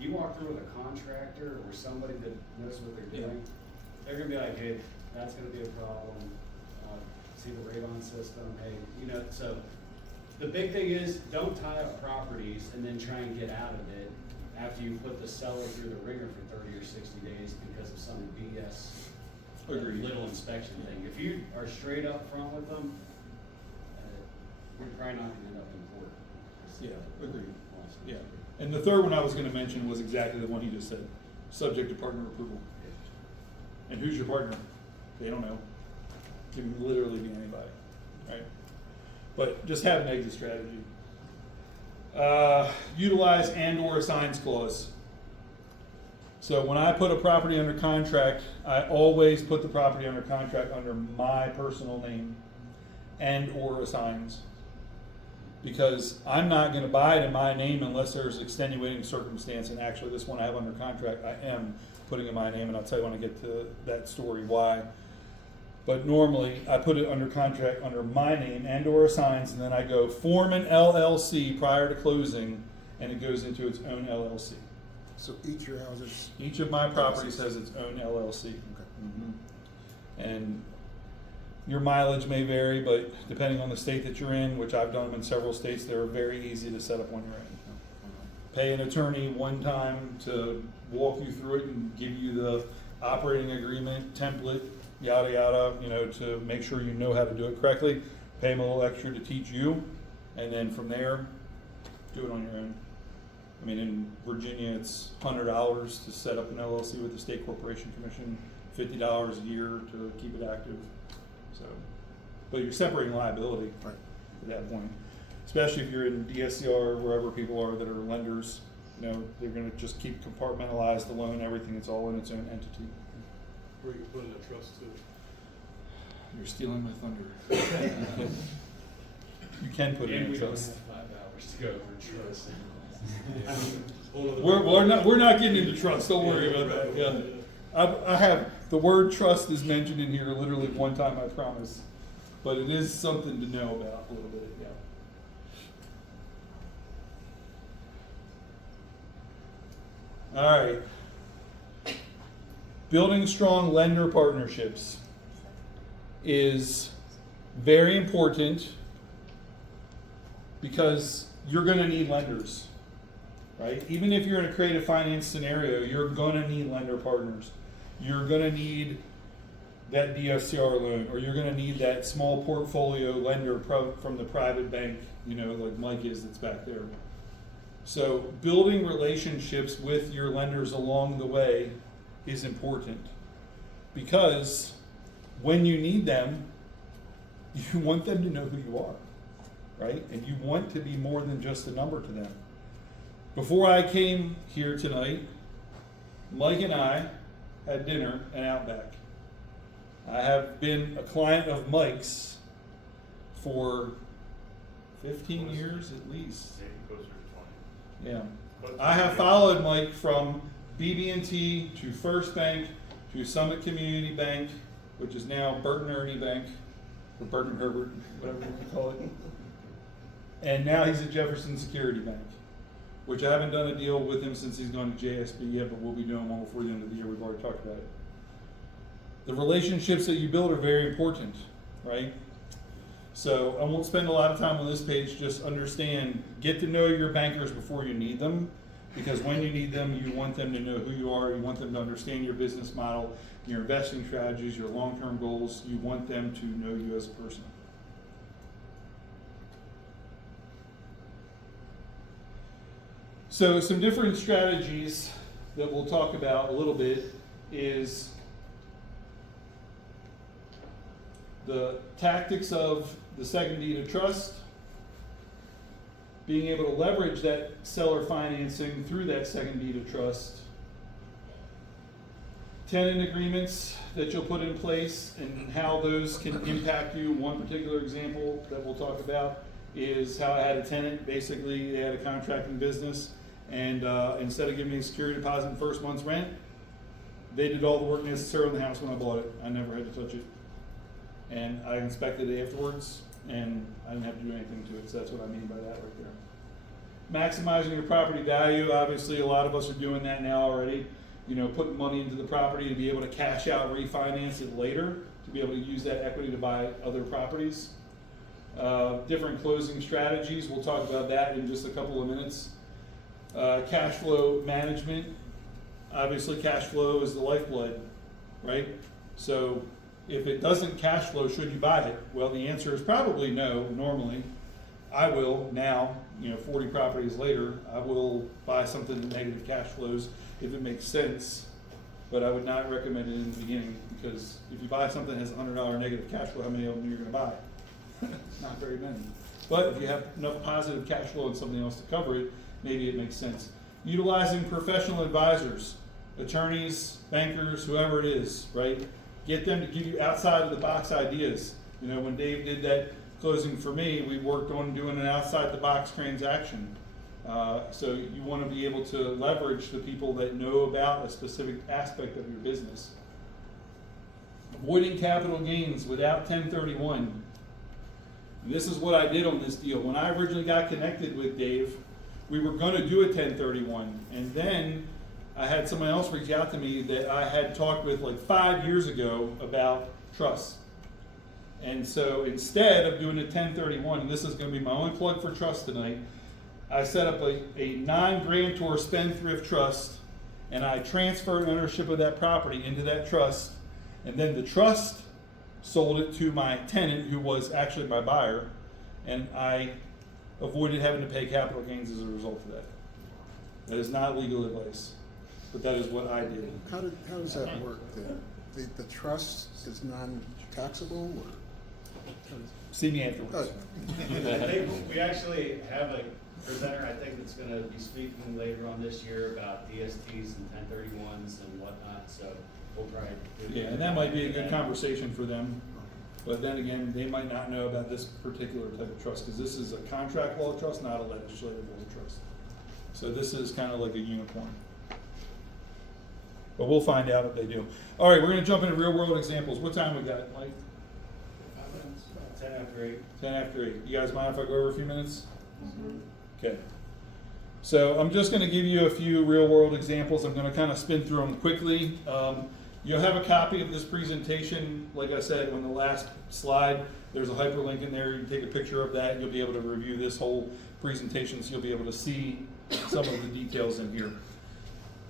you walk through with a contractor or somebody that knows what they're Yeah. doing, they're gonna be like, hey, that's gonna be a problem. See the radon system, hey, you know, so the big thing is don't tie up properties and then try and get out of it after you put the seller through the ringer for 30 or 60 days because of some BS Agreed. little inspection thing. If you are straight up front with them, we're probably not gonna end up in court. Yeah, agreed. Yeah. And the third one I was gonna mention was exactly the one he just said, subject to partner approval. And who's your partner? They don't know. Can literally be anybody, right? But just have an exit strategy. Utilize and/or assigns clause. So when I put a property under contract, I always put the property under contract under my personal name and/or assigns. Because I'm not gonna buy it in my name unless there's extenuating circumstance, and actually this one I have under contract, I am putting in my name, and I'll tell you when I get to that story why. But normally, I put it under contract under my name and/or assigns, and then I go form an LLC prior to closing, and it goes into its own LLC. So each of your houses, Each of my properties has its own LLC. okay. Mhm. And your mileage may vary, but depending on the state that you're in, which I've done them in several states, they're very easy to set up when you're in. Pay an attorney one time to walk you through it and give you the operating agreement template, yada yada, you know, to make sure you know how to do it correctly. Pay them a little extra to teach you, and then from there, do it on your own. I mean, in Virginia, it's $100 to set up an LLC with the State Corporation Commission, $50 a year to keep it active. So, but you're separating liability Right. at that point. Especially if you're in DSCR, wherever people are that are lenders, you know, they're gonna just keep compartmentalize the loan, everything, it's all in its own entity. Where you put in a trust too. You're stealing my thunder. You can put it And in we a don't trust. have 5 hours to go over trust. Whole other- We're not getting into trust, don't worry about that, yeah. I have, the word trust is mentioned in here literally one time, I promise. But it is something to know about a little bit, yeah. All right. Building strong lender partnerships is very important because you're gonna need lenders, right? Even if you're in a creative finance scenario, you're gonna need lender partners. You're gonna need that DSCR loan, or you're gonna need that small portfolio lender from the private bank, you know, like Mike is that's back there. So building relationships with your lenders along the way is important, because when you need them, you want them to know who you are, right? And you want to be more than just a number to them. Before I came here tonight, Mike and I had dinner in Outback. I have been a client of Mike's for 15 years at least. Maybe closer to 20. Yeah. But- I have followed Mike from BB&T to First Bank to Summit Community Bank, which is now Burton Ernie Bank, or Burton Herbert, whatever you call it. And now he's at Jefferson Security Bank, which I haven't done a deal with him since he's gone to JSB yet, but we'll be doing one before the end of the year. We've already talked about it. The relationships that you build are very important, right? So I won't spend a lot of time on this page, just understand, get to know your bankers before you need them, because when you need them, you want them to know who you are, you want them to understand your business model, your investing strategies, your long-term goals, you want them to know you as a person. So some different strategies that we'll talk about a little bit is the tactics of the second deed of trust, being able to leverage that seller financing through that second deed of trust, tenant agreements that you'll put in place and how those can impact you. One particular example that we'll talk about is how I had a tenant, basically they had a contracting business, and instead of giving me a security deposit and first month's rent, they did all the work necessary on the house when I bought it. I never had to touch it. And I inspected it afterwards, and I didn't have to do anything to it, so that's what I mean by that right there. Maximizing your property value, obviously a lot of us are doing that now already. You know, putting money into the property to be able to cash out, refinance it later, to be able to use that equity to buy other properties. Different closing strategies, we'll talk about that in just a couple of minutes. Cash flow management, obviously cash flow is the lifeblood, right? So if it doesn't cash flow, should you buy it? Well, the answer is probably no, normally. I will now, 40 properties later, I will buy something that negative cash flows if it makes sense, but I would not recommend it in the beginning, because if you buy something that has $100 negative cash flow, how many of them you're gonna buy? Not very many. But if you have enough positive cash flow and something else to cover it, maybe it makes sense. Utilizing professional advisors, attorneys, bankers, whoever it is, right? Get them to give you outside of the box ideas. When Dave did that closing for me, we worked on doing an outside the box transaction. So you want to be able to leverage the people that know about a specific aspect of your business. Avoiding capital gains without 1031. This is what I did on this deal. When I originally got connected with Dave, we were going to do a 1031, and then I had someone else reach out to me that I had talked with like 5 years ago about trust. And so instead of doing a 1031, and this is going to be my only plug for trust tonight, I set up a non-grantor spendthrift trust, and I transferred ownership of that property into that trust, and then the trust sold it to my tenant, who was actually my buyer, and I avoided having to pay capital gains as a result of that. That is not legal advice, but that is what I did. How does that work then? The trust is non-taxable, or? See me afterwards. I think we actually have a presenter, I think, that's gonna be speaking later on this year about DSTs and 1031s and whatnot, so we'll probably. Yeah, and that might be a good conversation for them. But then again, they might not know about this particular type of trust, because this is a contract law trust, not a legislative law trust. So this is kind of like a unicorn. But we'll find out if they do. All right, we're going to jump into real world examples. What time we got, Mike? 10 after 8. 10 after 8. You guys mind if I go over a few minutes? Okay. So I'm just going to give you a few real world examples. I'm going to kind of spin through them quickly. You'll have a copy of this presentation. Like I said, on the last slide, there's a hyperlink in there. You can take a picture of that. You'll be able to review this whole presentation, so you'll be able to see some of the details in here.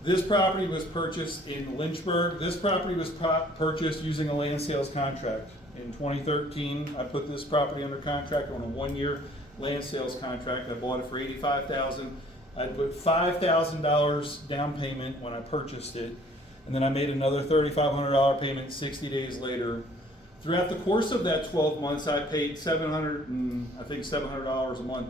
This property was purchased in Lynchburg. This property was purchased using a land sales contract. In 2013, I put this property under contract on a 1-year land sales contract. I bought it for $85,000. I put $5,000 down payment when I purchased it, and then I made another $3,500 payment 60 days later. Throughout the course of that 12 months, I paid $700 a month.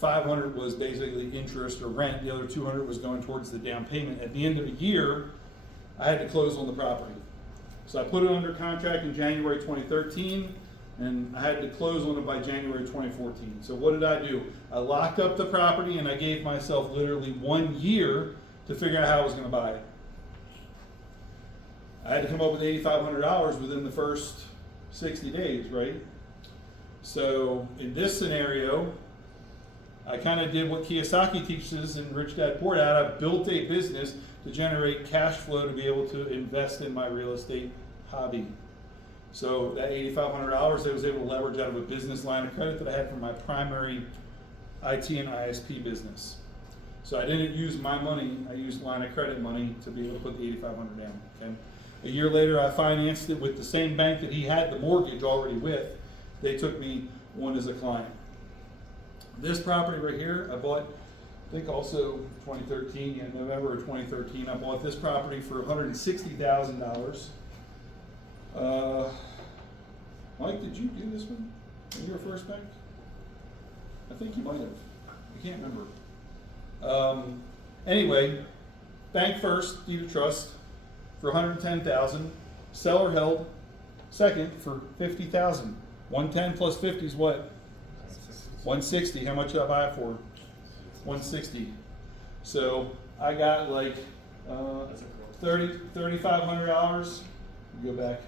$500 was basically interest or rent. The other $200 was going towards the down payment. At the end of the year, I had to close on the property. So I put it under contract in January 2013, and I had to close on it by January 2014. So what did I do? I locked up the property, and I gave myself literally 1 year to figure out how I was going to buy it. I had to come up with $8,500 within the first 60 days, right? So in this scenario, I kind of did what Kiyosaki teaches in Rich Dad Poor Dad. I built a business to generate cash flow to be able to invest in my real estate hobby. So that $8,500 I was able to leverage out of a business line of credit that I had from my primary IT and ISP business. So I didn't use my money, I used line of credit money to be able to put the $8,500 down, okay? A year later, I financed it with the same bank that he had the mortgage already with. They took me on as a client. This property right here, I bought, I think also 2013, yeah, November of 2013, I bought this property for $160,000. Mike, did you do this one in your first bank? I think you might have. I can't remember. Anyway, bank first, deed of trust for $110,000. Seller held second for $50,000. 110 plus 50 is what? 160. How much did I buy it for? 160. So I got like $3,500. Go back.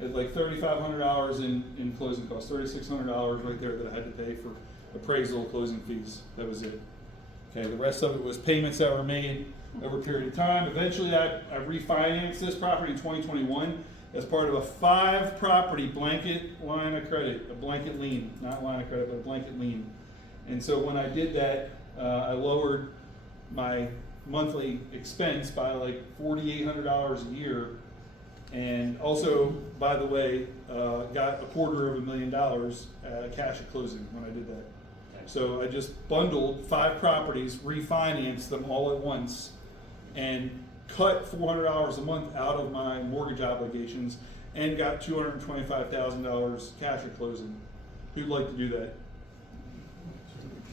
It's like $3,500 in closing costs. $3,600 right there that I had to pay for appraisal, closing fees. That was it. Okay. The rest of it was payments that were made over a period of time. Eventually, I refinanced this property in 2021. As part of a 5-property blanket line of credit, a blanket lien, not line of credit, but a blanket lien. And so when I did that, I lowered my monthly expense by like $4,800 a year. And also, by the way, got $250,000 cash at closing when I did that. So I just bundled 5 properties, refinanced them all at once, and cut $400 a month out of my mortgage obligations and got $225,000 cash at closing. Who'd like to do that?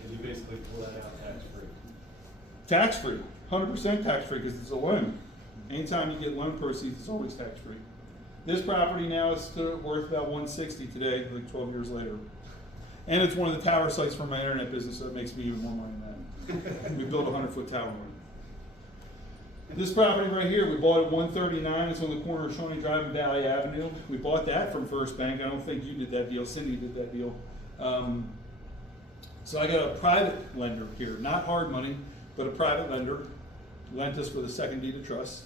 And you basically pull that out tax-free. Tax-free, 100% tax-free because it's a loan. Anytime you get loan proceeds, it's always tax-free. This property now is still worth about $160 today, like 12 years later. And it's one of the tower sites for my internet business, so it makes me even more money than that. We built a 100-foot tower on it. This property right here, we bought at 139. It's on the corner of Shawnee Drive and Valley Avenue. We bought that from First Bank. I don't think you did that deal. Cindy did that deal. So I got a private lender here, not hard money, but a private lender. Lent us for the second deed of trust.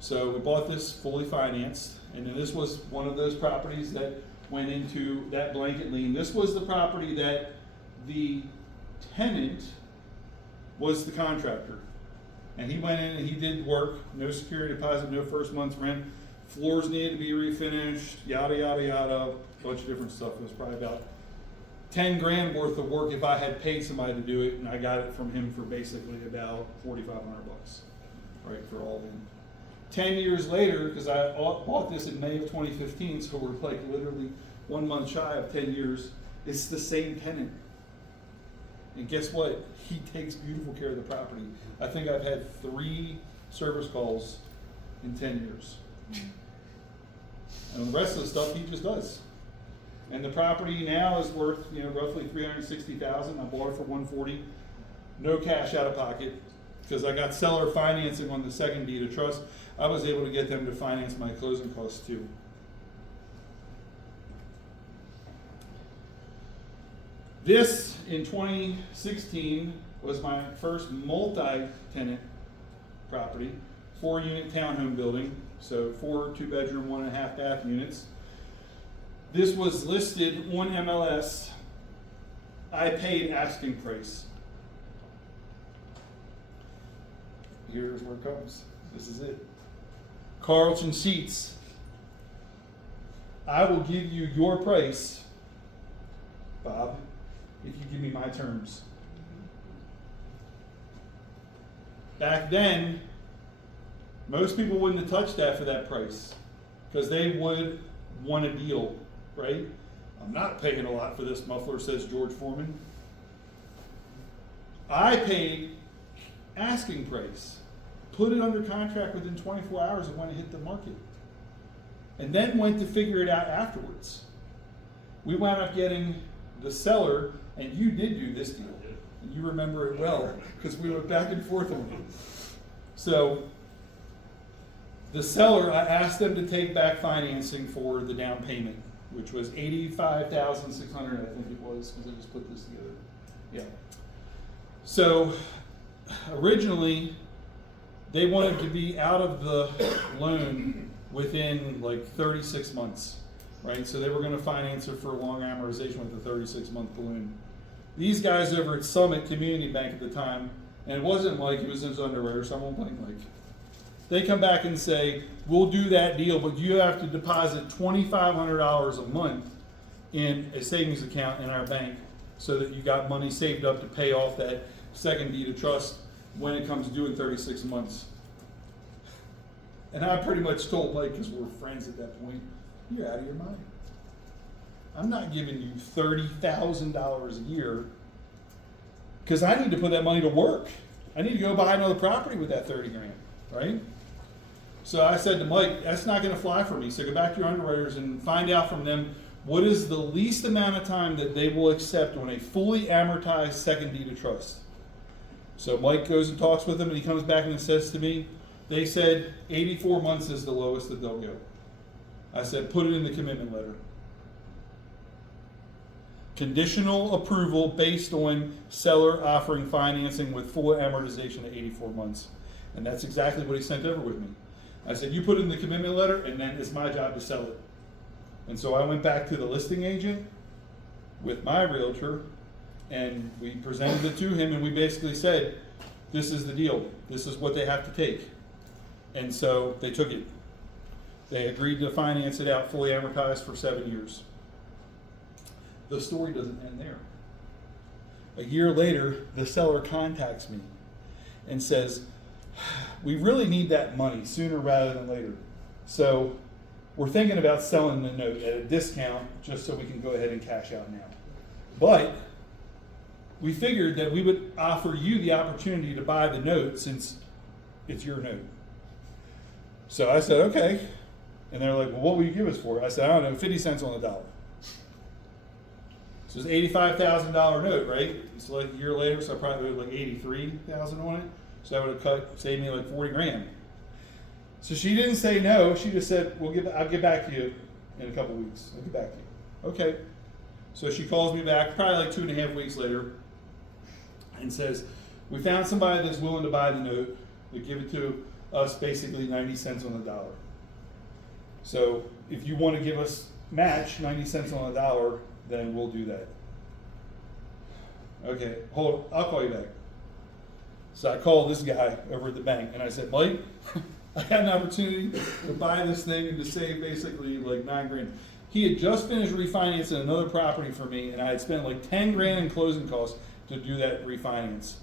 So we bought this fully financed, and then this was one of those properties that went into that blanket lien. This was the property that the tenant was the contractor. And he went in and he did work, no security deposit, no first month's rent. Floors needed to be refinished, yada, yada, yada, a bunch of different stuff. It was probably about 10 grand worth of work if I had paid somebody to do it, and I got it from him for basically about $4,500, right, for all in. 10 years later, because I bought this in May of 2015, so we're like literally 1 month shy of 10 years, it's the same tenant. And guess what? He takes beautiful care of the property. I think I've had 3 service calls in 10 years. And the rest of the stuff he just does. And the property now is worth, roughly $360,000. I bought it for $140,000. No cash out of pocket, because I got seller financing on the second deed of trust. I was able to get them to finance my closing costs too. This, in 2016, was my first multi-tenant property, 4-unit townhome building, so 4 2-bedroom, 1.5 bath units. This was listed on MLS. I paid asking price. Here's where it comes. This is it. Carlton Seats. I will give you your price, Bob, if you give me my terms. Back then, most people wouldn't have touched that for that price because they would want a deal, right? I'm not paying a lot for this muffler, says George Foreman. I paid asking price, put it under contract within 24 hours of when it hit the market, and then went to figure it out afterwards. We wound up getting the seller, and you did do this deal, and you remember it well because we went back and forth on it. So the seller, I asked them to take back financing for the down payment, which was $85,600, I think it was, because I just put this together. Yeah. So originally, they wanted to be out of the loan within like 36 months, right? So they were going to finance it for a long amortization with a 36-month balloon. These guys over at Summit Community Bank at the time, and it wasn't like he was his underwriter, so I won't blame Mike. They come back and say, we'll do that deal, but you have to deposit $2,500 a month in a savings account in our bank so that you got money saved up to pay off that second deed of trust when it comes due in 36 months. And I pretty much told Mike, because we're friends at that point, you're out of your mind. I'm not giving you $30,000 a year because I need to put that money to work. I need to go buy another property with that 30 grand, right? So I said to Mike, that's not going to fly for me. So go back to your underwriters and find out from them what is the least amount of time that they will accept on a fully amortized second deed of trust. So Mike goes and talks with them, and he comes back and says to me, they said 84 months is the lowest that they'll go. I said, put it in the commitment letter. Conditional approval based on seller offering financing with full amortization at 84 months. And that's exactly what he sent over with me. I said, you put it in the commitment letter, and then it's my job to sell it. And so I went back to the listing agent with my realtor, and we presented it to him, and we basically said, this is the deal. This is what they have to take. And so they took it. They agreed to finance it out fully amortized for 7 years. The story doesn't end there. A year later, the seller contacts me and says, we really need that money sooner rather than later. So we're thinking about selling the note at a discount just so we can go ahead and cash out now. But we figured that we would offer you the opportunity to buy the note since it's your note. So I said, okay. And they're like, well, what will you give us for it? I said, I don't know, 50 cents on the dollar. So it's $85,000 note, right? It's like a year later, so I probably owed like $83,000 on it. So that would have saved me like 40 grand. So she didn't say no. She just said, I'll get back to you in a couple weeks. I'll get back to you. Okay. So she calls me back probably like 2.5 weeks later and says, we found somebody that's willing to buy the note. They give it to us basically 90 cents on the dollar. So if you want to give us match 90 cents on the dollar, then we'll do that. Okay, hold on, I'll call you back. So I called this guy over at the bank and I said, Mike, I had an opportunity to buy this thing and to save basically like 9 grand. He had just finished refinancing another property for me, and I had spent like 10 grand in closing costs to do that refinance.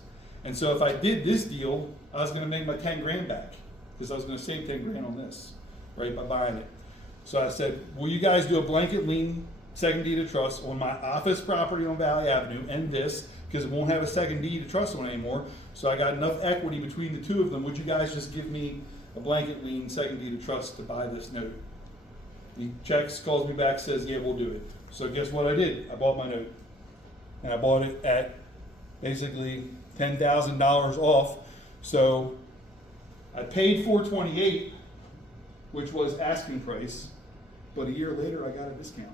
And so if I did this deal, I was gonna make my 10 grand back because I was gonna save 10 grand on this, right, by buying it. So I said, will you guys do a blanket lien second deed of trust on my office property on Valley Avenue and this, because it won't have a second deed of trust on it anymore. So I got enough equity between the two of them. Would you guys just give me a blanket lien second deed of trust to buy this note? He checks, calls me back, says, yeah, we'll do it. So guess what I did? I bought my note. And I bought it at basically $10,000 off. So I paid $428, which was asking price, but a year later I got a discount.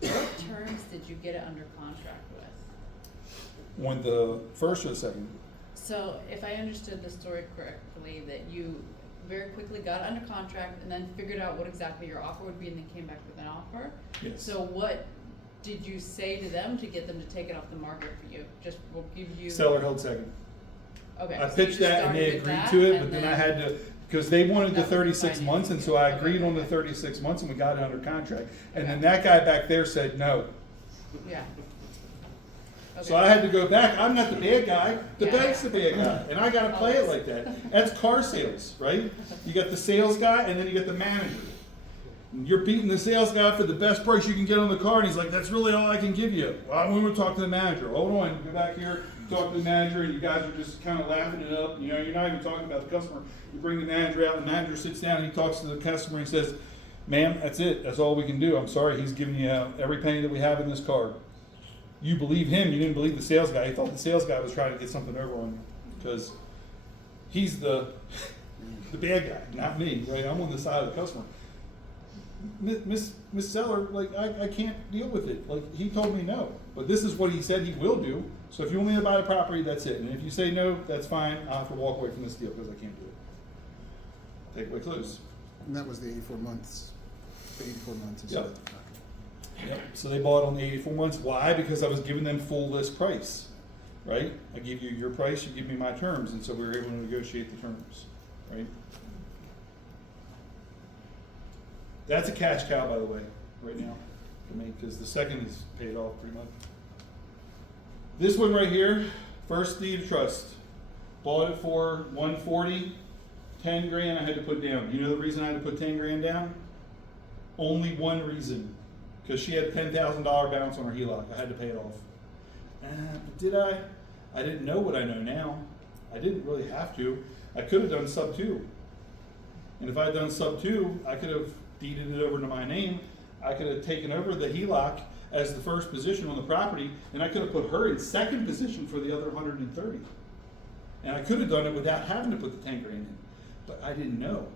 What terms did you get it under contract with? On the first or the second? So if I understood the story correctly, that you very quickly got under contract and then figured out what exactly your offer would be and then came back with an offer? Yes. So what did you say to them to get them to take it off the market for you? Just, we'll give you. Seller held second. Okay. I so you pitched just that and they started with agreed that, to it, and but then I had to, because they wanted the That was the 36 months, and so I financing. agreed on the 36 months and we got it under contract. And then that guy back there said no. Yeah. So Okay. I had to go back. I'm not the bad guy. The Yeah. bank's the bad guy, and I gotta play it like that. That's car sales, right? You got the sales guy, and then you got the manager. And you're beating the sales guy for the best price you can get on the car, and he's like, "That's really all I can give you." Well, I'm going to talk to the manager. Hold on, go back here, talk to the manager, and you guys are just kind of laughing it up. You know, you're not even talking about the customer. You bring the manager out, and the manager sits down, and he talks to the customer and says, "Ma'am, that's it. That's all we can do. I'm sorry. He's giving you every penny that we have in this car." You believe him, you didn't believe the sales guy. He thought the sales guy was trying to get something over on you because he's the bad guy, not me, right? I'm on the side of the customer. Miss Seller, like, I can't deal with it. Like, he told me no, but this is what he said he will do. So if you want me to buy the property, that's it. And if you say no, that's fine. I'll have to walk away from this deal because I can't do it. Take away close. And that was the 84 months, instead Yep. of the contract. Yep. So they bought on the 84 months. Why? Because I was giving them full list price, right? I give you your price, you give me my terms, and so we were able to negotiate the terms, right? That's a cash cow, by the way, right now for me, because the second is paid off pretty much. This one right here, first deed of trust, bought it for 140, 10 grand I had to put down. You know the reason I had to put 10 grand down? Only one reason. Because she had a $10,000 balance on her HELOC. I had to pay it off. But did I? I didn't know what I know now. I didn't really have to. I could have done sub 2. And if I had done sub 2, I could have deeded it over to my name. I could have taken over the HELOC as the first position on the property, and I could have put her in second position for the other 130. And I could have done it without having to put the 10 grand in. But I didn't know.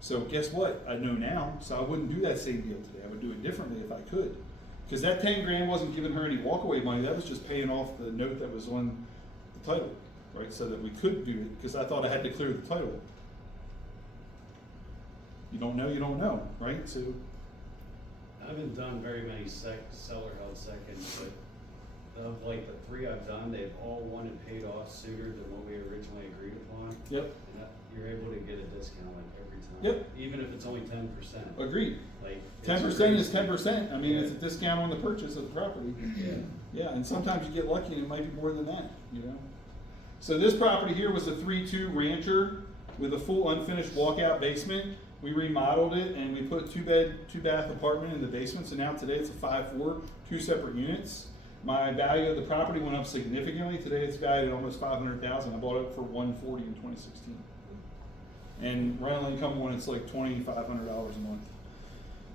So guess what? I know now, so I wouldn't do that same deal today. I would do it differently if I could. Because that 10 grand wasn't giving her any walkaway money, that was just paying off the note that was on the title, right? So that we could do it, because I thought I had to clear the title. You don't know, right? So I haven't done very many seller held seconds, but of like the 3 I've done, they've all won and paid off sooner than what we originally agreed upon. Yep. And you're able to get a discount like every time. Yep. Even if it's only 10%. Agreed. Like. it's 10% is crazy. 10%. I mean, it's a Yeah. discount on the purchase of the property. Yeah. Yeah, and sometimes you get lucky and it might be more than that, you know? So this property here was a 3-2 rancher with a full unfinished walkout basement. We remodeled it and we put a 2-bath apartment in the basement. So now today it's a 5-4, 2 separate units. My value of the property went up significantly. Today it's valued at almost $500,000. I bought it for $140 in 2016. And rental income when it's like $2,500 a month.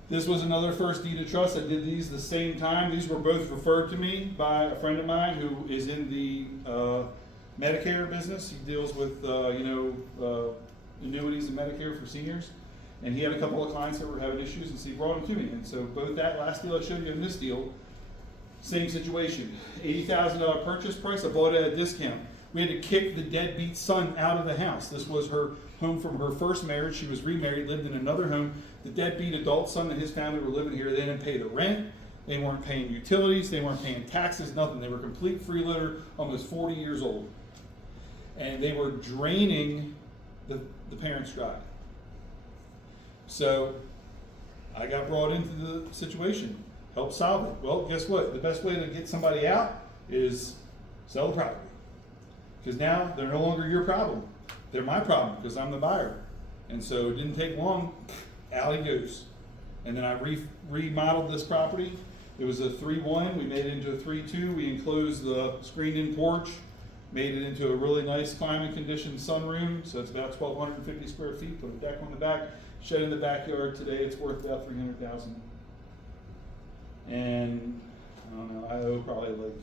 This was another first deed of trust. I did these the same time. These were both referred to me by a friend of mine who is in the Medicare business. He deals with annuities and Medicare for seniors. And he had a couple of clients that were having issues, and so he brought them to me. And so both that last deal I showed you and this deal, same situation. $80,000 purchase price. I bought it at a discount. We had to kick the deadbeat son out of the house. This was her home from her first marriage. She was remarried, lived in another home. The deadbeat adult son and his family were living here. They didn't pay the rent. They weren't paying utilities. They weren't paying taxes, nothing. They were complete freeloader, almost 40 years old. And they were draining the parents dry. So I got brought into the situation, help solve it. Well, guess what? The best way to get somebody out is sell the property. Because now they're no longer your problem. They're my problem because I'm the buyer. And so it didn't take long, out he goes. And then I remodeled this property. It was a 3-1, we made it into a 3-2. We enclosed the screened-in porch Made it into a really nice climate conditioned sunroom, so it's about 1,250 square feet, put a deck on the back, shed in the backyard. Today it's worth about $300,000. And I don't know, I owe probably like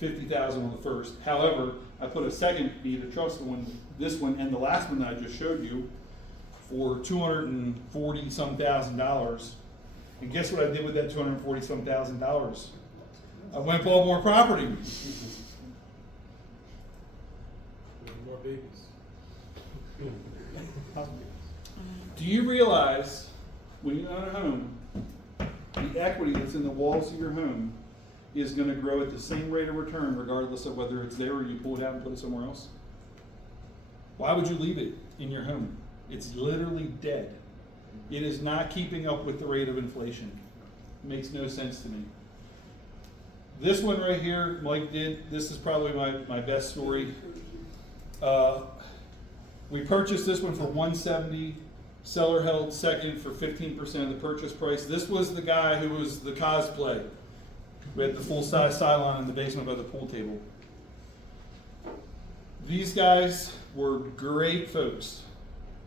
$50,000 on the first. However, I put a second deed of trust on this one and the last one that I just showed you for $240 some thousand. And guess what I did with that $240 some thousand? I went and bought more property. More babies. Do you realize when you own a home, the equity that's in the walls of your home is going to grow at the same rate of return regardless of whether it's there or you pull it out and put it somewhere else? Why would you leave it in your home? It's literally dead. It is not keeping up with the rate of inflation. It makes no sense to me. This one right here, Mike did. This is probably my best story. We purchased this one for $170. Seller held second for 15% of the purchase price. This was the guy who was the cosplay. We had the full-size Cylon in the basement by the pool table. These guys were great folks,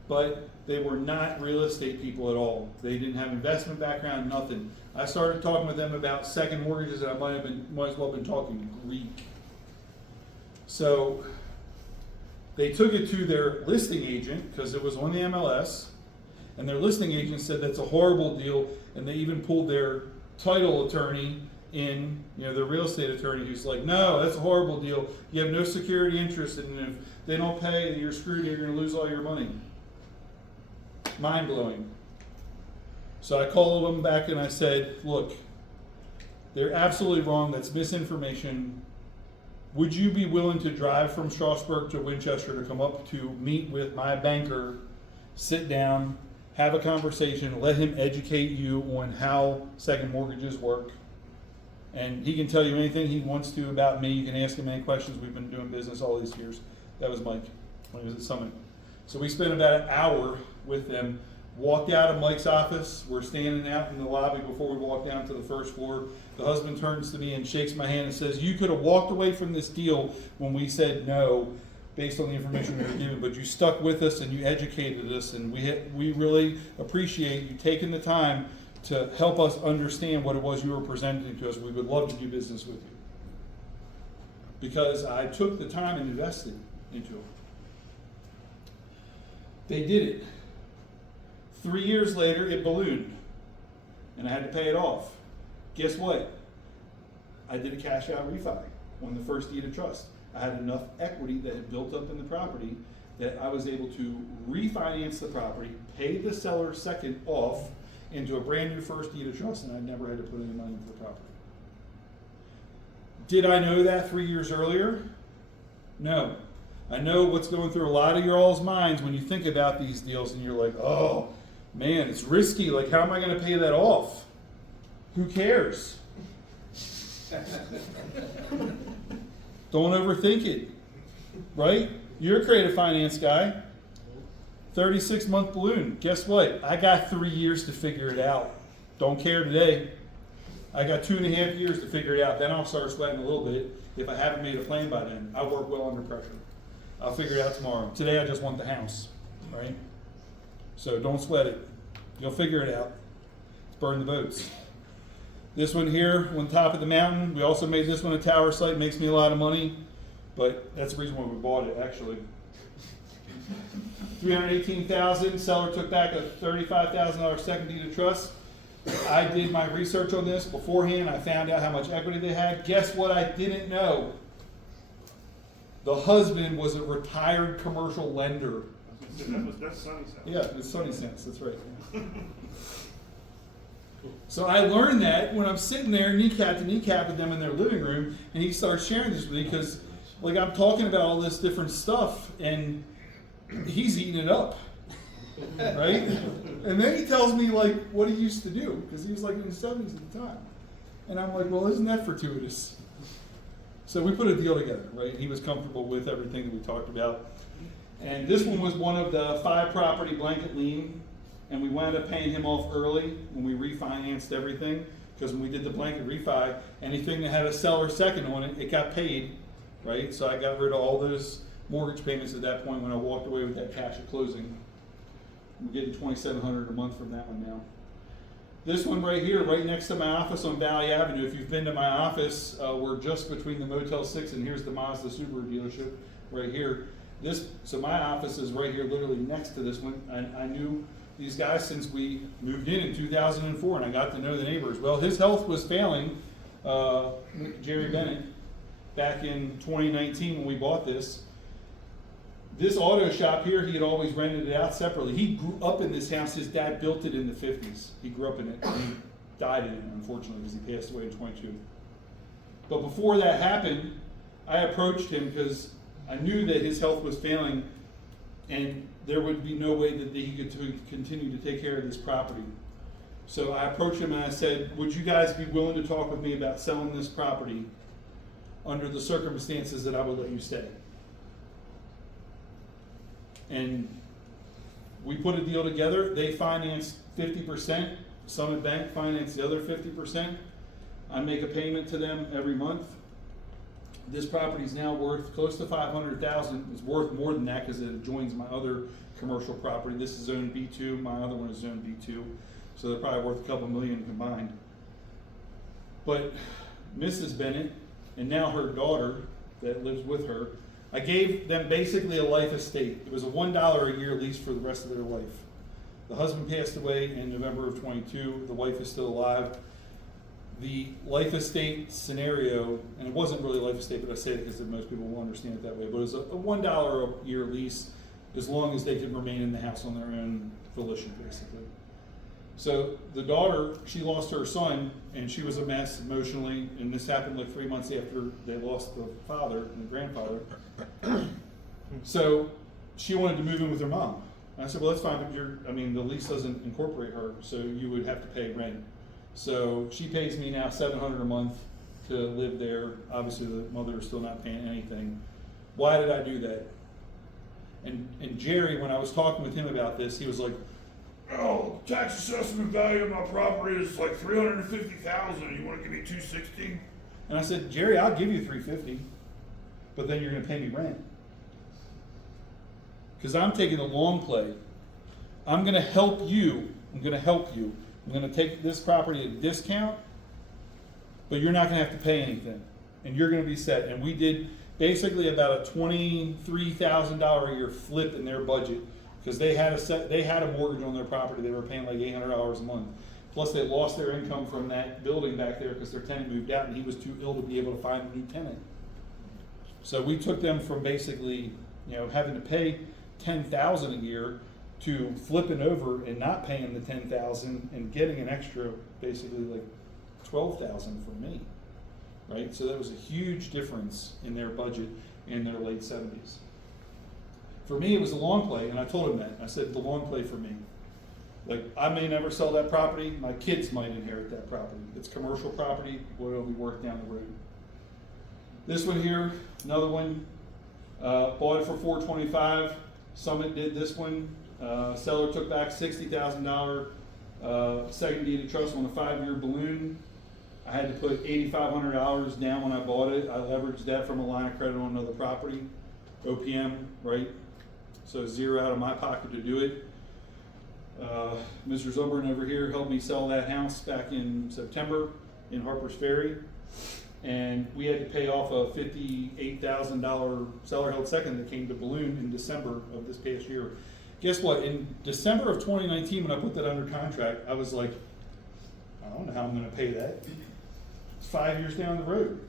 but they were not real estate people at all. They didn't have investment background, nothing. I started talking with them about second mortgages, and I might as well have been talking Greek. So they took it to their listing agent because it was on the MLS, and their listing agent said that's a horrible deal, and they even pulled their title attorney in, their real estate attorney, who's like, no, that's a horrible deal. You have no security interest, and if they don't pay, you're screwed, you're going to lose all your money. Mind blowing. So I called them back and I said, look, they're absolutely wrong. That's misinformation. Would you be willing to drive from Strasburg to Winchester to come up to meet with my banker, sit down, have a conversation, let him educate you on how second mortgages work? And he can tell you anything he wants to about me. You can ask him any questions. We've been doing business all these years. That was Mike when he was at Summit. So we spent about an hour with them, walked out of Mike's office. We're standing out in the lobby before we walk down to the first floor. The husband turns to me and shakes my hand and says, you could have walked away from this deal when we said no, based on the information we were given, but you stuck with us and you educated us, and we really appreciate you taking the time to help us understand what it was you were presenting to us. We would love to do business with you. Because I took the time and invested into it. They did it. 3 years later, it ballooned, and I had to pay it off. Guess what? I did a cash out refi on the first deed of trust. I had enough equity that had built up in the property that I was able to refinance the property, pay the seller second off into a brand new first deed of trust, and I never had to put any money into the property. Did I know that 3 years earlier? No. I know what's going through a lot of your all's minds when you think about these deals and you're like, oh, man, it's risky. Like, how am I going to pay that off? Who cares? Don't overthink it, right? You're a creative finance guy. 36-month balloon. Guess what? I got 3 years to figure it out. Don't care today. I got 2.5 years to figure it out. Then I'll start sweating a little bit if I haven't made a plan by then. I work well under pressure. I'll figure it out tomorrow. Today I just want the house, right? So don't sweat it. You'll figure it out. Let's burn the boats. This one here on top of the mountain, we also made this one a tower site. Makes me a lot of money, but that's the reason why we bought it, actually. $318,000. Seller took back a $35,000 second deed of trust. I did my research on this beforehand. I found out how much equity they had. Guess what I didn't know? The husband was a retired commercial lender. That's Sonny's house. Yeah, it's Sunny Sense, that's right. So I learned that when I'm sitting there kneecap to kneecap with them in their living room, and he starts sharing this with me because, like, I'm talking about all this different stuff, and he's eating it up, right? And then he tells me, like, what he used to do, because he was, like, in his 70s at the time. And I'm like, well, isn't that fortuitous? So we put a deal together, right? He was comfortable with everything that we talked about. And this one was one of the 5 property blanket lien, and we wound up paying him off early when we refinanced everything, because when we did the blanket refi, anything that had a seller second on it, it got paid right? So I got rid of all those mortgage payments at that point when I walked away with that cash at closing. I'm getting $2,700 a month from that one now. This one right here, right next to my office on Valley Avenue, if you've been to my office, we're just between the Motel 6 and here's the Mazda Subaru dealership right here. So my office is right here, literally next to this one. I knew these guys since we moved in 2004, and I got to know the neighbors. Well, his health was failing, Jerry Bennett, back in 2019 when we bought this. This auto shop here, he had always rented it out separately. He grew up in this house. His dad built it in the 50s. He grew up in it, and he died in it, unfortunately, because he passed away in 22. But before that happened, I approached him because I knew that his health was failing, and there would be no way that he could continue to take care of this property. So I approached him and I said, would you guys be willing to talk with me about selling this property under the circumstances that I would let you stay? And we put a deal together. They financed 50%. Summit Bank financed the other 50%. I make a payment to them every month. This property is now worth close to $500,000. It's worth more than that because it adjoins my other commercial property. This is zone B2. My other one is zone B2. So they're probably worth a couple million combined. But Mrs. Bennett and now her daughter that lives with her, I gave them basically a life estate. It was a $1 a year lease for the rest of their life. The husband passed away in November of 22. The wife is still alive. The life estate scenario, and it wasn't really a life estate, but I say it because most people will understand it that way, but it was a $1 a year lease as long as they could remain in the house on their own volition, basically. So the daughter, she lost her son, and she was a mess emotionally, and this happened like 3 months after they lost the father and the grandfather. So she wanted to move in with her mom. And I said, well, that's fine, but the lease doesn't incorporate her, so you would have to pay rent. So she pays me now $700 a month to live there. Obviously the mother is still not paying anything. Why did I do that? And Jerry, when I was talking with him about this, he was like, oh, tax assessment value of my property is like $350,000. You want to give me $260? And I said, Jerry, I'll give you $350, but then you're going to pay me rent. Because I'm taking the long play. I'm going to help you. I'm going to take this property at a discount, but you're not going to have to pay anything, and you're going to be set. And we did basically about a $23,000 a year flip in their budget because they had a mortgage on their property. They were paying like $800 a month. Plus, they lost their income from that building back there because their tenant moved out, and he was too ill to be able to find a new tenant. So we took them from basically, having to pay $10,000 a year to flipping over and not paying the $10,000 and getting an extra, basically like $12,000 from me, right? So that was a huge difference in their budget in their late 70s. For me, it was a long play, and I told him that. I said, the long play for me. Like, I may never sell that property. My kids might inherit that property. It's commercial property. What it'll be worth down the road. This one here, another one, bought it for $425. Summit did this one. Seller took back $60,000 second deed of trust on a 5-year balloon. I had to put $8,500 down when I bought it. I leveraged that from a line of credit on another property, OPM, right? So zero out of my pocket to do it. Mr. Zumbrun over here helped me sell that house back in September in Harper's Ferry. And we had to pay off a $58,000 seller held second that came to balloon in December of this past year. Guess what? In December of 2019, when I put that under contract, I was like, I don't know how I'm going to pay that. It's 5 years down the road.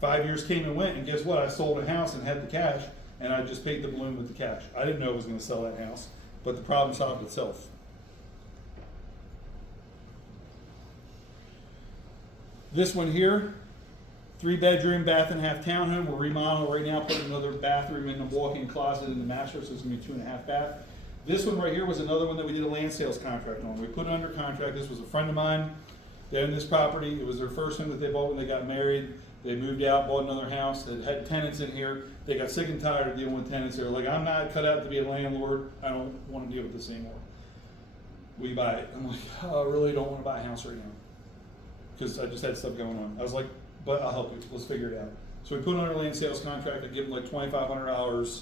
5 years came and went, and guess what? I sold a house and had the cash, and I just paid the balloon with the cash. I didn't know I was going to sell that house, but the problem solved itself. This one here, 3-bedroom, bath and half townhome. We're remodeling right now, putting another bathroom in the walk-in closet in the master, so it's going to be 2.5 bath. This one right here was another one that we did a land sales contract on. We put it under contract. This was a friend of mine. They owned this property. It was their first home that they bought when they got married. They moved out, bought another house. They had tenants in here. They got sick and tired of dealing with tenants. They were like, I'm not cut out to be a landlord. I don't want to deal with this anymore. Will you buy it? I'm like, oh, I really don't want to buy a house right now, because I just had stuff going on. I was like, but I'll help you. Let's figure it out. So we put it under land sales contract, I give him like $2,500,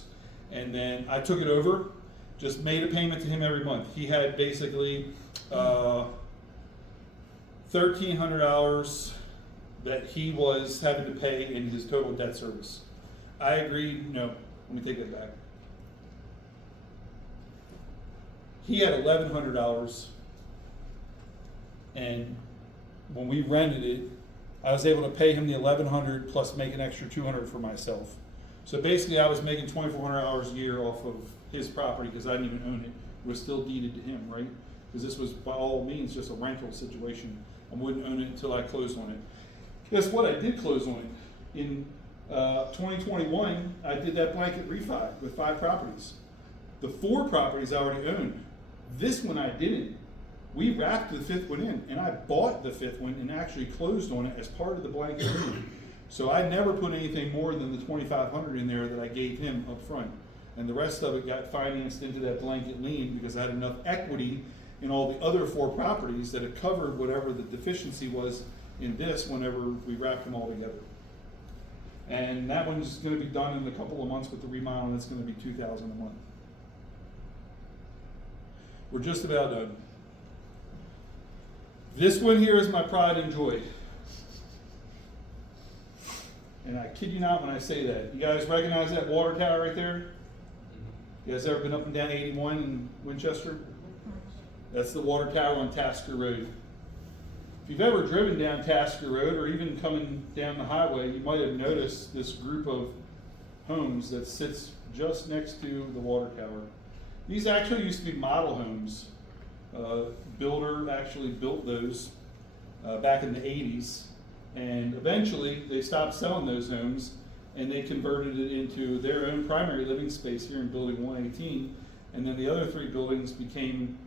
and then I took it over, just made a payment to him every month. He had basically $1,300 that he was having to pay in his total debt service. I agreed, no, let me take that back. He had $1,100, and when we rented it, I was able to pay him the $1,100 plus make an extra $200 for myself. So basically, I was making $2,400 a year off of his property because I didn't even own it. It was still deeded to him, right? Because this was by all means just a rental situation. I wouldn't own it until I closed on it. Guess what? I did close on it. In 2021, I did that blanket refi with 5 properties. The 4 properties I already owned. This one I didn't. We wrapped the 5th one in, and I bought the 5th one and actually closed on it as part of the blanket lien. So I never put anything more than the $2,500 in there that I gave him up front. And the rest of it got financed into that blanket lien because I had enough equity in all the other 4 properties that it covered whatever the deficiency was in this whenever we wrapped them all together. And that one's gonna be done in a couple of months with the remodel, and it's gonna be $2,000 a month. We're just about done. This one here is my pride and joy. And I kid you not when I say that. You guys recognize that water tower right there? You guys ever been up and down 81 in Winchester? That's the water tower on Tasker Road. If you've ever driven down Tasker Road or even coming down the highway, you might have noticed this group of homes that sits just next to the water tower. These actually used to be model homes. Builder actually built those back in the 80s, and eventually they stopped selling those homes and they converted it into their own primary living space here in building 118, and then the other 3 buildings became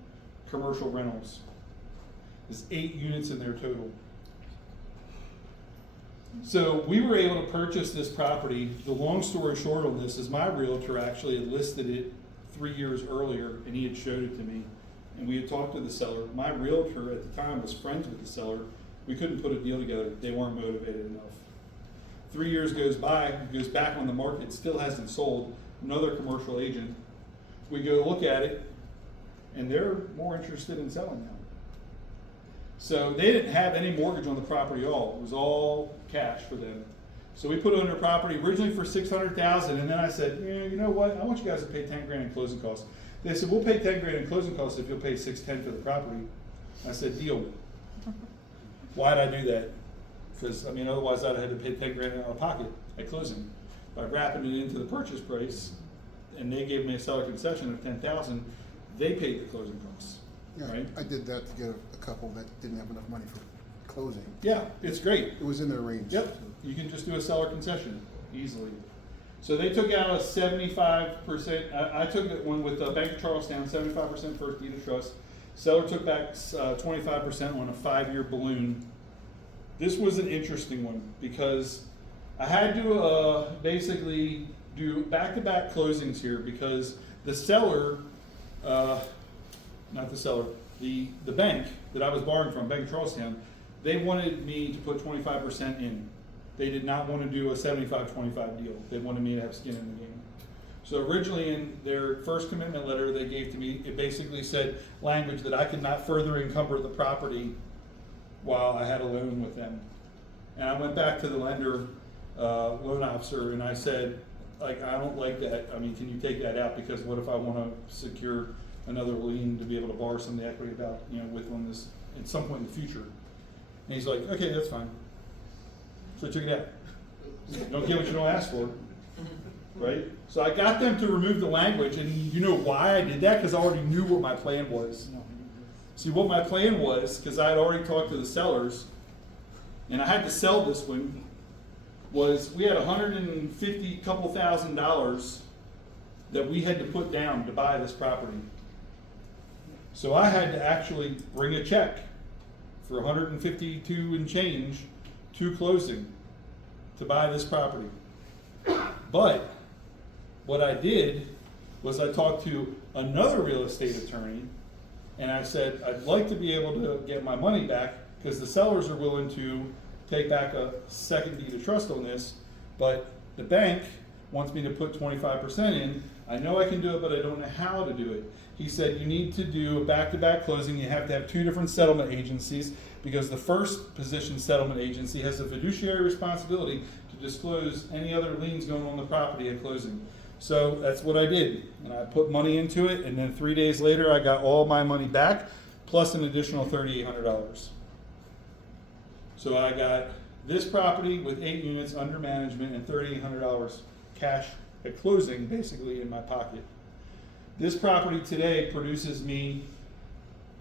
commercial rentals. There's 8 units in there total. So we were able to purchase this property. The long story short on this is my realtor actually had listed it 3 years earlier, and he had showed it to me. And we had talked to the seller. My realtor at the time was friends with the seller. We couldn't put a deal together. They weren't motivated enough. 3 years goes by, it goes back on the market, still hasn't sold. Another commercial agent. We go look at it, and they're more interested in selling now. So they didn't have any mortgage on the property at all. It was all cash for them. So we put it on their property originally for $600,000, and then I said, yeah, you know what? I want you guys to pay $10,000 in closing costs. They said, we'll pay $10,000 in closing costs if you'll pay $610 for the property. I said, deal. Why'd I do that? Because, I mean, otherwise I'd have had to pay $10,000 out of pocket at closing. By wrapping it into the purchase price, and they gave me a seller concession of $10,000, they paid the closing costs, Yeah, right? I did that to get a couple that didn't have enough money for closing. Yeah, it's great. It was in their range. Yep, you can just do a seller concession easily. So they took out a 75%, I took it one with Bank of Charlestown, 75% first deed of trust. Seller took back 25% on a 5-year balloon. This was an interesting one because I had to basically do back-to-back closings here because the seller, not the seller, the bank that I was borrowing from, Bank of Charlestown, they wanted me to put 25% in. They did not want to do a 75-25 deal. They wanted me to have skin in the game. So originally in their first commitment letter they gave to me, it basically said language that I could not further encumber the property while I had a loan with them. And I went back to the lender, loan officer, and I said, like, I don't like that. I mean, can you take that out? Because what if I want to secure another lien to be able to borrow some of the equity about, with on this at some point in the future? And he's like, okay, that's fine. So I took it out. Don't get what you don't ask for, right? So I got them to remove the language, and you know why I did that? Because I already knew what my plan was. See, what my plan was, because I had already talked to the sellers, and I had to sell this one, was we had couple $1,000 that we had to put down to buy this property. So I had to actually bring a check for $152 and change to closing to buy this property. But what I did was I talked to another real estate attorney, and I said, I'd like to be able to get my money back because the sellers are willing to take back a second deed of trust on this, But the bank wants me to put 25% in. I know I can do it, but I don't know how to do it. He said, you need to do a back-to-back closing. You have to have 2 different settlement agencies, because the first position settlement agency has a fiduciary responsibility to disclose any other liens going on the property at closing. So that's what I did. And I put money into it, and then 3 days later, I got all my money back, plus an additional $3,800. So I got this property with 8 units under management and $3,800 cash at closing, basically in my pocket. This property today produces me,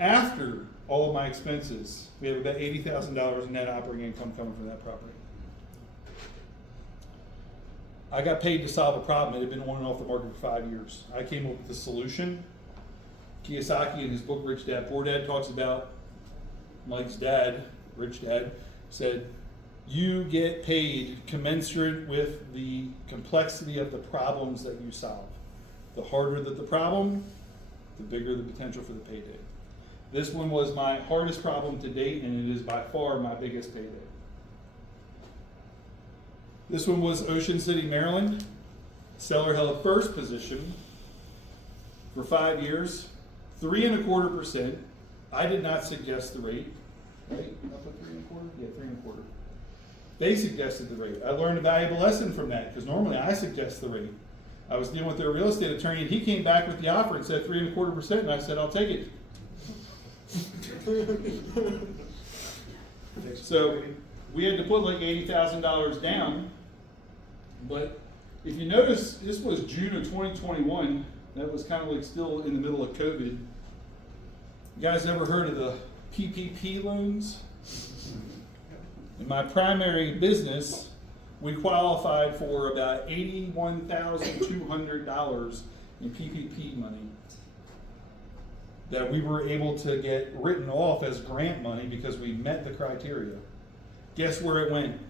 after all of my expenses, we have about $80,000 in net operating income coming from that property. I got paid to solve a problem. It had been on and off the market for 5 years. I came up with the solution. Kiyosaki, in his book Rich Dad Poor Dad, talks about Mike's dad, Rich Dad, said, you get paid commensurate with the complexity of the problems that you solve. The harder that the problem, the bigger the potential for the payday. This one was my hardest problem to date, and it is by far my biggest payday. This one was Ocean City, Maryland. Seller held first position for 5 years, 3.25%. I did not suggest the rate, right? I put 3.25? Yeah, 3.25. They suggested the rate. I learned a valuable lesson from that, because normally I suggest the rate. I was dealing with their real estate attorney, and he came back with the offer and said 3.25%, and I said, I'll take it. So we had to put like $80,000 down, but if you notice, this was June of 2021. That was kind of like still in the middle of COVID. You guys ever heard of the PPP loans? In my primary business, we qualified for about $81,200 in PPP money that we were able to get written off as grant money because we met the criteria. Guess where it went?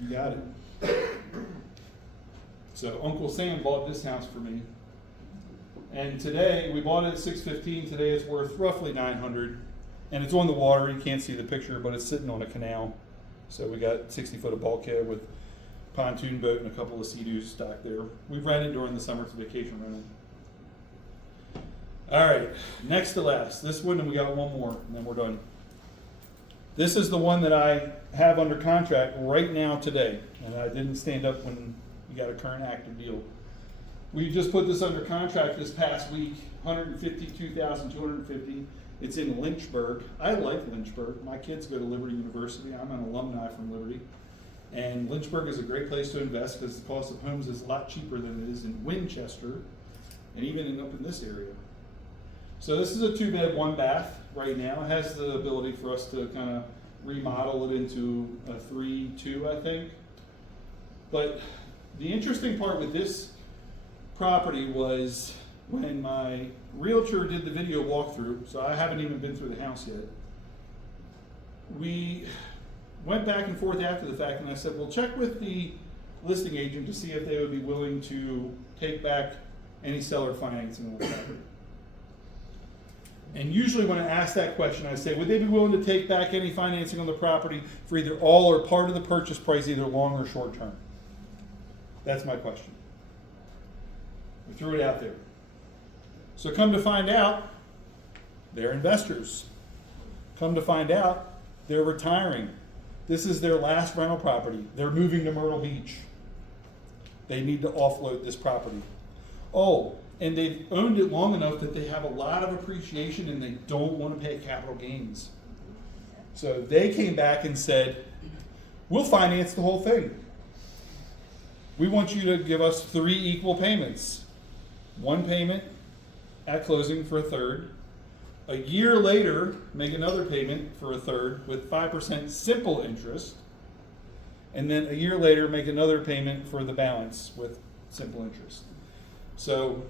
You got it. So Uncle Sam bought this house for me. And today, we bought it at $615. Today it's worth roughly $900. And it's on the water. You can't see the picture, but it's sitting on a canal. So we got 60 foot of bulkhead with pontoon boat and a couple of Sea-Doos stocked there. We rent it during the summer to vacation rental. All right, next to last. This one, and we got one more, and then we're done. This is the one that I have under contract right now today, and I didn't stand up when we got a current active deal. We just put this under contract this past week, $152,250. It's in Lynchburg. I like Lynchburg. My kids go to Liberty University. I'm an alumni from Liberty. And Lynchburg is a great place to invest because the cost of homes is a lot cheaper than it is in Winchester and even up in this area. So this is a 2-bed, 1-bath right now. It has the ability for us to kind of remodel it into a 3-2, I think. But the interesting part with this property was when my realtor did the video walkthrough, so I haven't even been through the house yet. We went back and forth after the fact, and I said, well, check with the listing agent to see if they would be willing to take back any seller financing on the property. And usually when I ask that question, I say, would they be willing to take back any financing on the property for either all or part of the purchase price, either long or short term? That's my question. We threw it out there. So come to find out, they're investors. Come to find out, they're retiring. This is their last rental property. They're moving to Myrtle Beach. They need to offload this property. Oh, and they've owned it long enough that they have a lot of appreciation and they don't want to pay capital gains. So they came back and said, we'll finance the whole thing. We want you to give us 3 equal payments. 1 payment at closing for a third. A year later, make another payment for a third with 5% simple interest. And then a year later, make another payment for the balance with simple interest. So,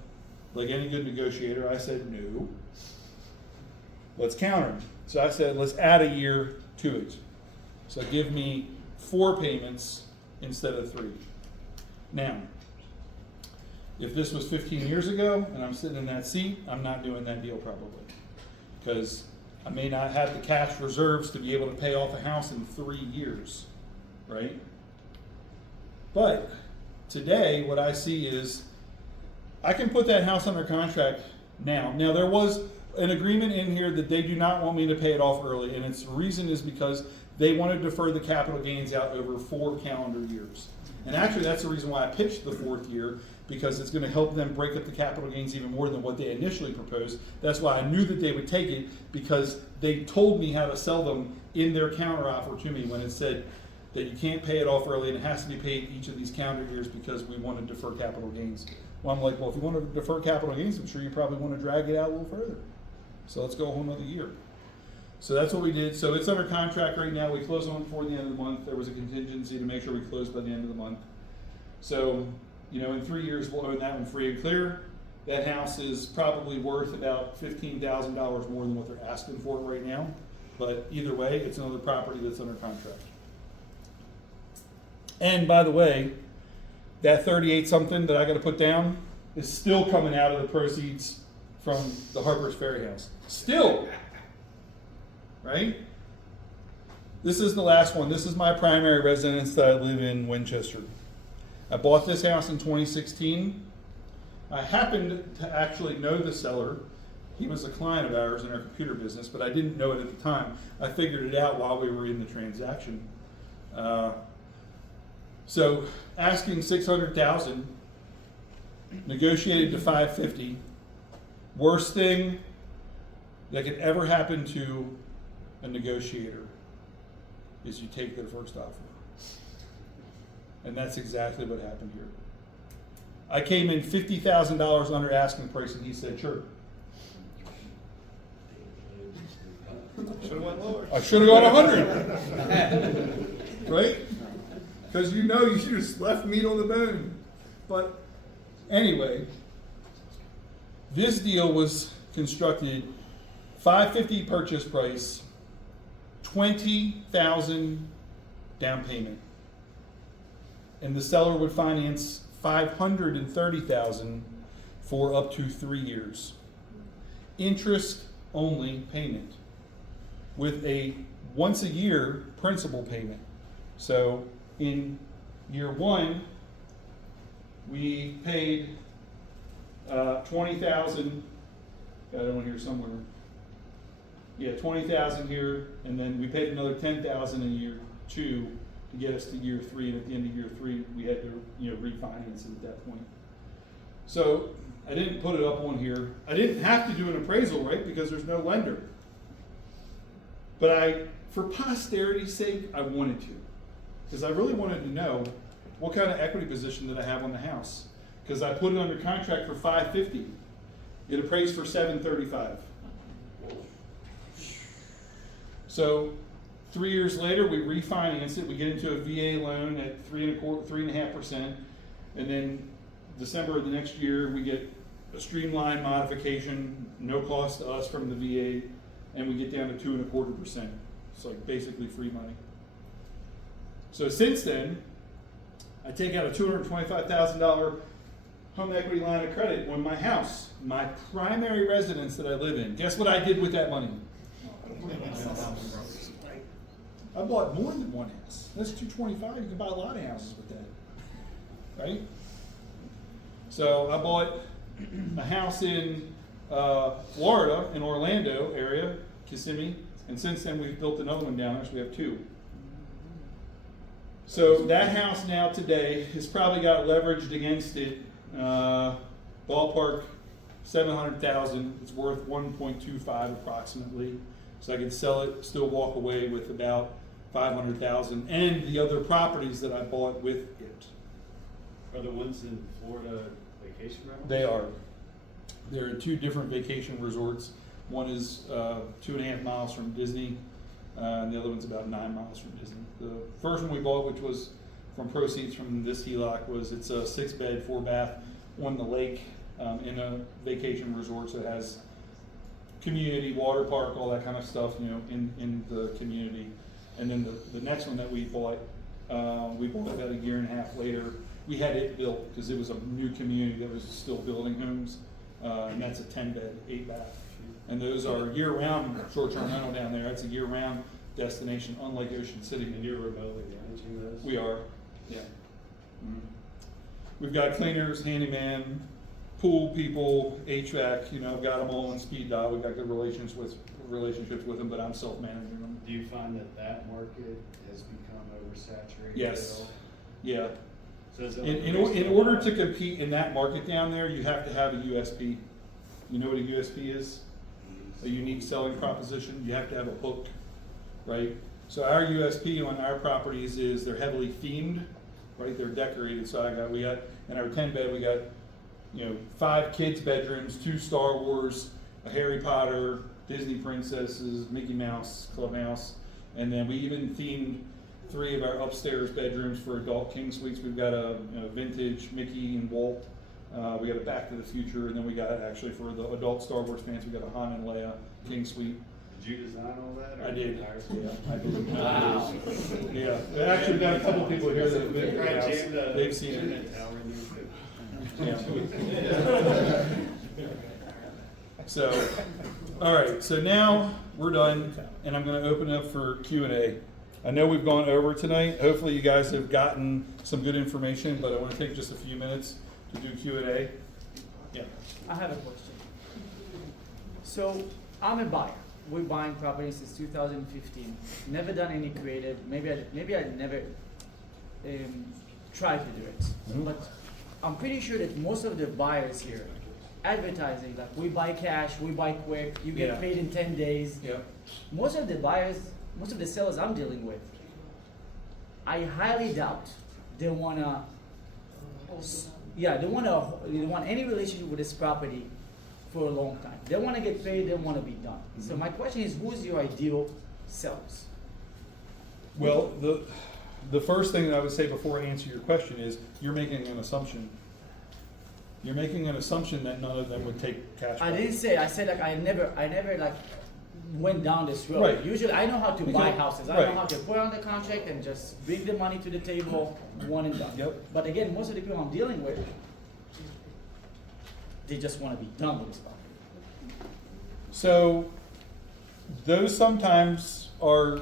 like any good negotiator, I said, no. Let's counter. So I said, let's add a year to it. So give me 4 payments instead of 3. Now, if this was 15 years ago and I'm sitting in that seat, I'm not doing that deal probably. Because I may not have the cash reserves to be able to pay off a house in 3 years, right? But today, what I see is I can put that house under contract now. Now, there was an agreement in here that they do not want me to pay it off early, and its reason is because they want to defer the capital gains out over 4 calendar years. And actually, that's the reason why I pitched the 4th year, because it's going to help them break up the capital gains even more than what they initially proposed. That's why I knew that they would take it, because they told me how to sell them in their counteroffer to me when it said that you can't pay it off early and it has to be paid each of these calendar years because we want to defer capital gains. Well, I'm like, well, if you want to defer capital gains, I'm sure you probably want to drag it out a little further. So let's go a whole nother year. So that's what we did. So it's under contract right now. We close on it before the end of the month. There was a contingency to make sure we closed by the end of the month. So, you know, in 3 years, we'll own that one free and clear. That house is probably worth about $15,000 more than what they're asking for it right now. But either way, it's another property that's under contract. And by the way, that 38 something that I got to put down is still coming out of the proceeds from the Harper's Ferry house. Still. Right? This is the last one. This is my primary residence that I live in Winchester. I bought this house in 2016. I happened to actually know the seller. He was a client of ours in our computer business, but I didn't know it at the time. I figured it out while we were in the transaction. So asking $600,000, negotiated to $550,000. Worst thing that could ever happen to a negotiator is you take their first offer. And that's exactly what happened here. I came in $50,000 under asking price, and he said, sure. Should have went lower. I should have gone 100. Right? Because you know you should have left meat on the bone. But anyway, this deal was constructed $550,000 purchase price, $20,000 down payment. And the seller would finance $530,000 for up to 3 years. Interest only payment with a once a year principal payment. So in year 1, we paid $20,000. Got it on here somewhere. Yeah, $20,000 here, and then we paid another $10,000 in year 2 to get us to year 3. And at the end of year 3, we had to, refinance it at that point. So I didn't put it up on here. I didn't have to do an appraisal, right? Because there's no lender. But for posterity's sake, I wanted to, because I really wanted to know what kind of equity position did I have on the house. Because I put it under contract for $550,000. It appraised for $735,000. So 3 years later, we refinance it. We get into a VA loan at 3.5%, and then December of the next year, we get a streamlined modification, no cost to us from the VA, and we get down to 2.25%. It's like basically free money. So since then, I take out a $225,000 home equity line of credit on my house, my primary residence that I live in. Guess what I did with that money? I bought more than one house. That's $225,000. You can buy a lot of houses with that, right? So I bought a house in Florida, in Orlando area, Kissimmee, and since then we've built another one down there, so we have 2. So that house now today has probably got leveraged against it, ballpark $700,000. It's worth 1.25 approximately. So I can sell it, still walk away with about $500,000, and the other properties that I bought with it. Are the ones in Florida vacation rentals? They are. There are 2 different vacation resorts. One is 2.5 miles from Disney, and the other one's about 9 miles from Disney. The first one we bought, which was from proceeds from this HELOC, it's a 6-bed, 4-bath on the lake in a vacation resort. So it has community, water park, all that kind of stuff, in the community. And then the next one that we bought about a year and a half later. We had it built because it was a new community that was still building homes, and that's a 10-bed, 8-bath. And those are year-round short-term rental down there. That's a year-round destination, unlike Ocean City. And you're remotely managing those? We are, yeah. We've got cleaners, handyman, pool people, HVAC, I've got them all on speed dial. We've got good relationships with them, but I'm self-managing them. Do you find that market has become oversaturated? Yes. at all? Yeah. So is it In order to compete in that market down there, you have to have a USP. You know what a USP is? A unique selling proposition. You have to have a hook, right? So our USP on our properties is they're heavily themed, right? They're decorated. So we got in our 10-bed, we got 5 kids' bedrooms, 2 Star Wars, a Harry Potter, Disney princesses, Mickey Mouse, Clubhouse, and then we even themed 3 of our upstairs bedrooms for adult king suites. We've got a vintage Mickey and Walt. We got a Back to the Future, and then we got actually for the adult Star Wars fans, we got a Han and Leia king suite. Did you design all that? Or I did. Yeah, I did. Wow. Yeah, we actually got a couple people here that have been to the house. They've seen it. Internet tower in there, too. Yeah. So, all right. So now we're done, and I'm going to open it up for Q&A. I know we've gone over tonight. Hopefully, you guys have gotten some good information, but I want to take just a few minutes to do Q&A. Yeah. I have a question. So I'm a buyer. We're buying properties since 2015. Never done any creative. Maybe I never tried to do it. Mhm. But I'm pretty sure that most of the buyers here advertising like we buy cash, we buy quick, you get Yeah. paid in 10 days. Yeah. Most of the buyers, most of the sellers I'm dealing with, I highly doubt they wanna. Yeah, they want any relationship with this property for a long time. They want to get paid. They want to be done. So my question is, who's your ideal sellers? Well, the first thing that I would say before I answer your question is you're making an assumption. You're making an assumption that none of them would take cash. I buy. didn't say. I said like I never like went down this road. Right. Usually, I know how to buy Because- houses. I right. know how to put on the contract and just bring the money to the table, one and done. Yep. But again, most of the people I'm dealing with, they just want to be done with this property. So those sometimes are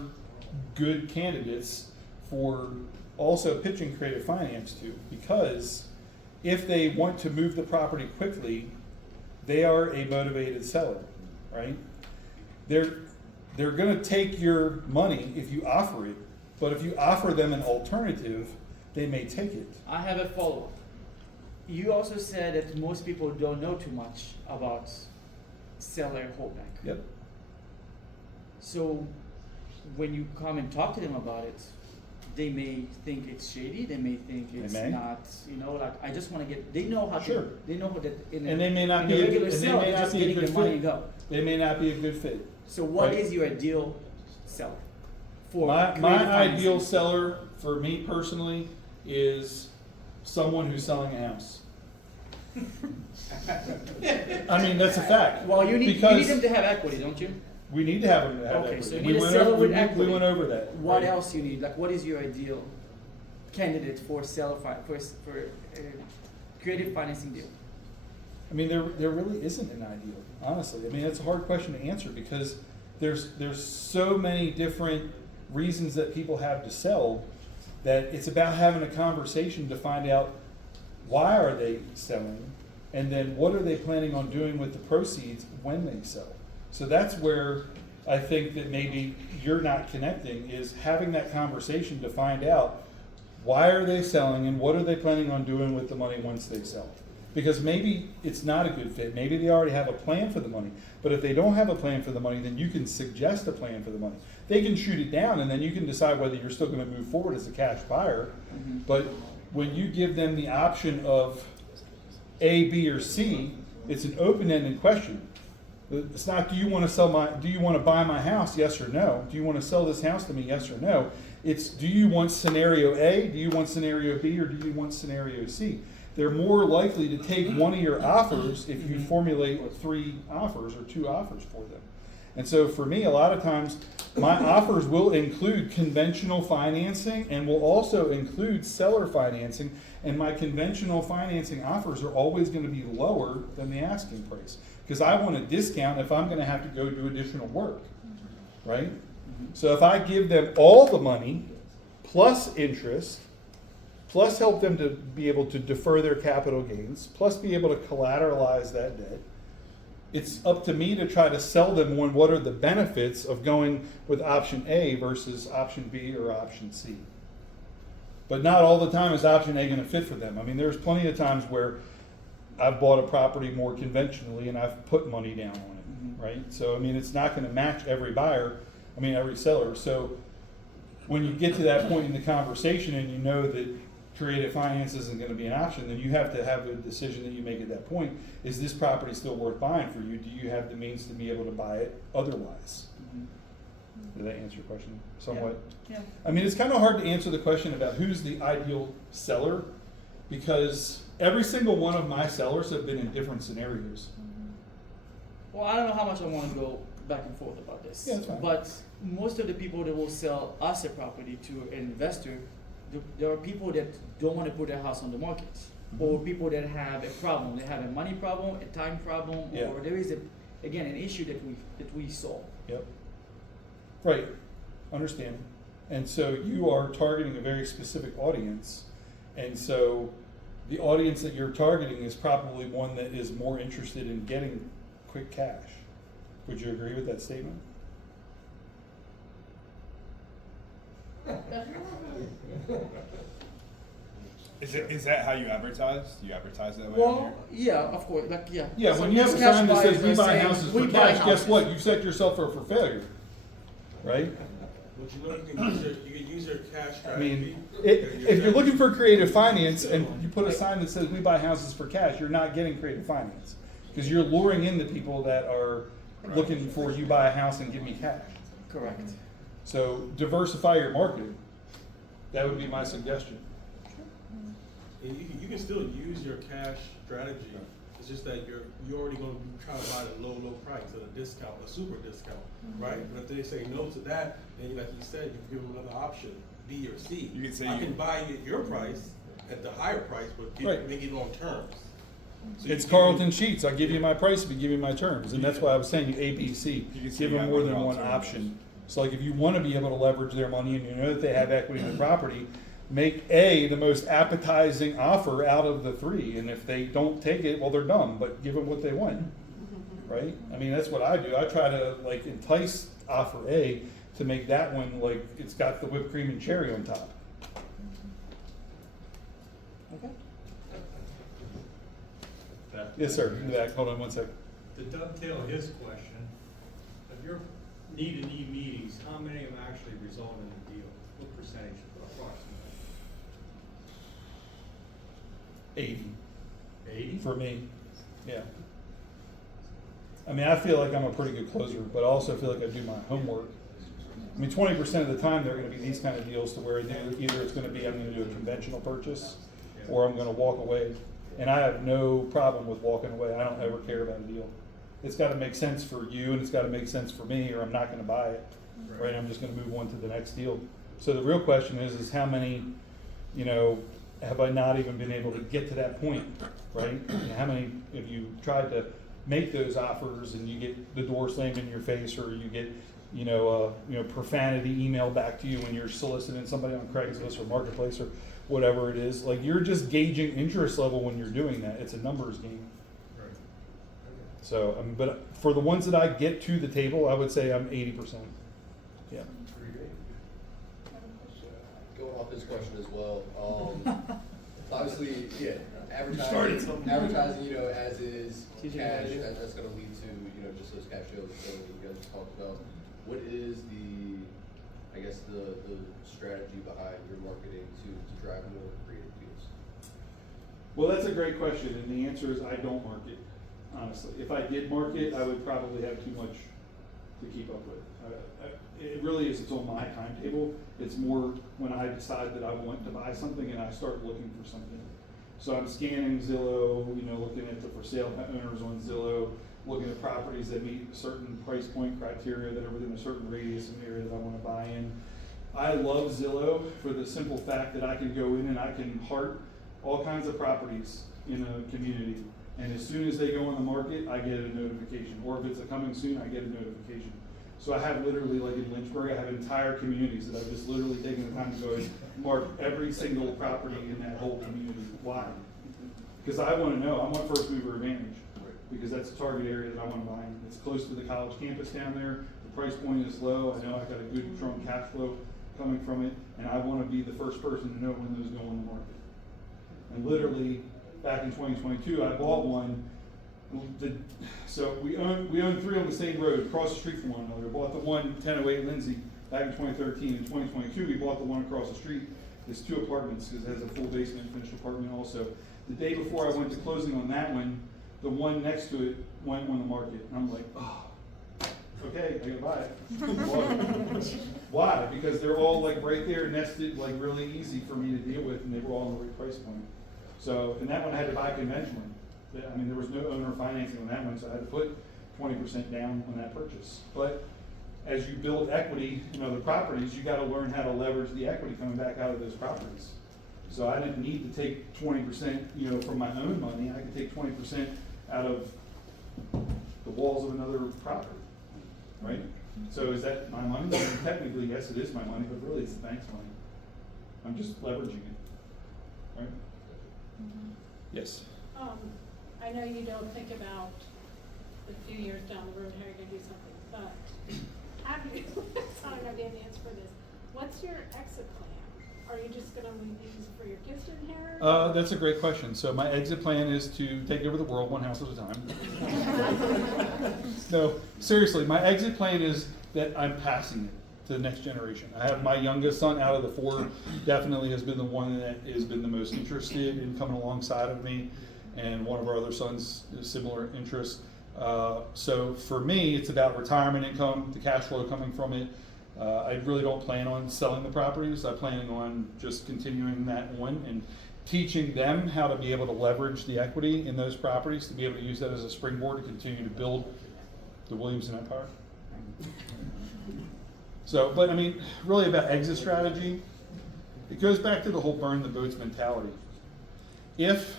good candidates for also pitching creative finance to, because if they want to move the property quickly, they are a motivated seller, right? They're going to take your money if you offer it, but if you offer them an alternative, they may take it. I have a follow-up. You also said that most people don't know too much about seller holdback. Yep. So when you come and talk to them about it, they may think it's shady. They may think it's may. not. Like I just want to get. They know how Sure. to. They know that in And they may not in be a a- regular and they sale, may they're not just be a getting good the money fit. and go. They may not be a good fit. So what Right. is your ideal seller? For My creative ideal financing? seller, for me personally, is someone who's selling a house. I mean, that's a fact. Well, you need Because them to have equity, don't you? we need to have them to have Okay, equity. so you We need a went seller over- with we- equity. We went over that. What right? else you need? Like, what is your ideal candidate for creative financing deal? I mean, there really isn't an ideal, honestly. I mean, it's a hard question to answer because there's so many different reasons that people have to sell that it's about having a conversation to find out why are they selling and then what are they planning on doing with the proceeds when they sell. So that's where I think that maybe you're not connecting, is having that conversation to find out why are they selling and what are they planning on doing with the money once they sell. Because maybe it's not a good fit. Maybe they already have a plan for the money. But if they don't have a plan for the money, then you can suggest a plan for the money. They can shoot it down, and then you can decide whether you're still going to move forward as a cash buyer. Mm-hmm. But when you give them the option of A, B, or C, it's an open-ended question. It's not, do you want to buy my house? Yes or no. Do you want to sell this house to me? Yes or no. It's, do you want scenario A? Do you want scenario B? Or do you want scenario C? They're more likely to take one of your offers if you formulate 3 offers or 2 offers for them. And so for me, a lot of times, my offers will include conventional financing and will also include seller financing. And my conventional financing offers are always going to be lower than the asking price, because I want a discount if I'm going to have to go do additional work, right? So if I give them all the money plus interest, plus help them to be able to defer their capital gains, plus be able to collateralize that debt. It's up to me to try to sell them on what are the benefits of going with option A versus option B or option C. But not all the time is option A going to fit for them. I mean, there's plenty of times where I've bought a property more conventionally and I've put money down on it, right? So, I mean, it's not going to match every buyer, every seller. So when you get to that point in the conversation and you know that creative finance isn't going to be an option, then you have to have a decision that you make at that point. Is this property still worth buying for you? Do you have the means to be able to buy it otherwise? Did that answer your question somewhat? Yeah. I mean, it's kind of hard to answer the question about who's the ideal seller, because every single one of my sellers have been in different scenarios. Well, I don't know how much I want to go back and forth about this. Yeah, that's fine. But most of the people that will sell us a property to an investor, there are people that don't want to put their house on the market, or people that have a problem. They have a money problem, a time problem, Yeah. or there is again an issue that we solve. Yep. Right. Understand. And so you are targeting a very specific audience. And so the audience that you're targeting is probably one that is more interested in getting quick cash. Would you agree with that statement? Is that how you advertise? Do you advertise that way? Well, yeah, of course, like yeah. Yeah, So when you have a these cash sign that says buyers we are buy saying, houses "We for buy cash, guess houses." what? You've set yourself up for failure. Right? But you know, you can use your cash I strategy. mean, if you're looking for creative finance and you put a sign that says we buy houses for cash, you're not getting creative finance. Because you're luring in the people that are looking for you buy a house and give me cash. Correct. So diversify your marketing. That would be my suggestion. And you can still use your cash strategy. It's just that you're already going to be trying to buy at a low price, at a discount, a super discount, right? But if they say no to that, then like you said, you give them another option, B or C. You can say I can buy you at your price, at the higher price, but make it on terms. So It's you Carlton Sheets. I'll give you my price if you give me my terms. And that's why I was saying A, B, C. You can say Give you them have more other than one alternatives. option. So like if you want to be able to leverage their money and you know that they have equity in the property, make A the most appetizing offer out of the three. And if they don't take it, well, they're dumb, but give them what they want. Right? I mean, that's what I do. I try to like entice offer A to make that one like it's got the whipped cream and cherry on top. Okay. Yes, sir. In the back. Hold on one second. To dovetail his question, of your need meetings, how many of them actually result in a deal? What percentage approximately? 80 80? for me. Yeah. I mean, I feel like I'm a pretty good closer, but I also feel like I do my homework. I mean, 20% of the time, they're going to be these kind of deals to where either it's going to be I'm going to do a conventional purchase or I'm going to walk away. And I have no problem with walking away. I don't ever care about a deal. It's got to make sense for you and it's got to make sense for me or I'm not going to buy it. Right? I'm just going to move on to the next deal. So the real question is how many, have I not even been able to get to that point, right? And how many have you tried to make those offers and you get the door slammed in your face or you get, profanity emailed back to you when you're soliciting somebody on Craigslist or Marketplace or whatever it is. Like you're just gauging interest level when you're doing that. It's a numbers game. Right. So, but for the ones that I get to the table, I would say I'm 80%. Yeah. Going off this question as well, obviously, yeah, advertising, as is cash, that's gonna lead to, just those cash shows that you guys talked about. What is the strategy behind your marketing to drive more creative deals? Well, that's a great question, and the answer is I don't market, honestly. If I did market, I would probably have too much to keep up with. It really is, it's on my timetable. It's more when I decide that I want to buy something and I start looking for something. So I'm scanning Zillow, looking at the for sale owners on Zillow, looking at properties that meet certain price point criteria that are within a certain radius of area that I want to buy in. I love Zillow for the simple fact that I can go in and I can heart all kinds of properties in a community. And as soon as they go on the market, I get a notification. Or if it's a coming soon, I get a notification. So I have literally, like in Lynchburg, I have entire communities that I've just literally taken the time to go and mark every single property in that whole community. Why? Because I want to know, I want first mover advantage, because that's a target area that I want to buy in. It's close to the college campus down there, the price point is low, I know I've got a good strong cash flow coming from it, and I want to be the first person to know when those go on the market. And literally, back in 2022, I bought one. So we own 3 on the same road, across the street from one another. I bought the one 1008 Lindsay back in 2013. In 2022, we bought the one across the street. It's 2 apartments because it has a full basement, finished apartment also. The day before I went to closing on that one, the one next to it went on the market. And I'm like, oh, okay, I gotta buy it. Why? Because they're all like right there nested, like really easy for me to deal with, and they were all in the right price point. So, and that one I had to buy conventionally. I mean, there was no owner financing on that one, so I had to put 20% down on that purchase. But as you build equity in other properties, you gotta learn how to leverage the equity coming back out of those properties. So I didn't need to take 20%, from my own money. I could take 20% out of the walls of another property, right? So is that my money? I mean, technically, yes, it is my money, but really it's the bank's money. I'm just leveraging it, right? Yes. I know you don't think about a few years down the road how you're gonna do something, but have you, sorry, I'm not getting the answer for this. What's your exit plan? Are you just gonna leave these for your kids to inherit? That's a great question. So my exit plan is to take over the world one house at a time. No, seriously, my exit plan is that I'm passing it to the next generation. I have my youngest son out of the 4, definitely has been the one that has been the most interested in coming alongside of me, and one of our other sons is similar interest. So for me, it's about retirement income, the cash flow coming from it. I really don't plan on selling the properties. I'm planning on just continuing that on and teaching them how to be able to leverage the equity in those properties, to be able to use that as a springboard to continue to build the Williamson empire. So, but I mean, really about exit strategy, it goes back to the whole burn the boats mentality. If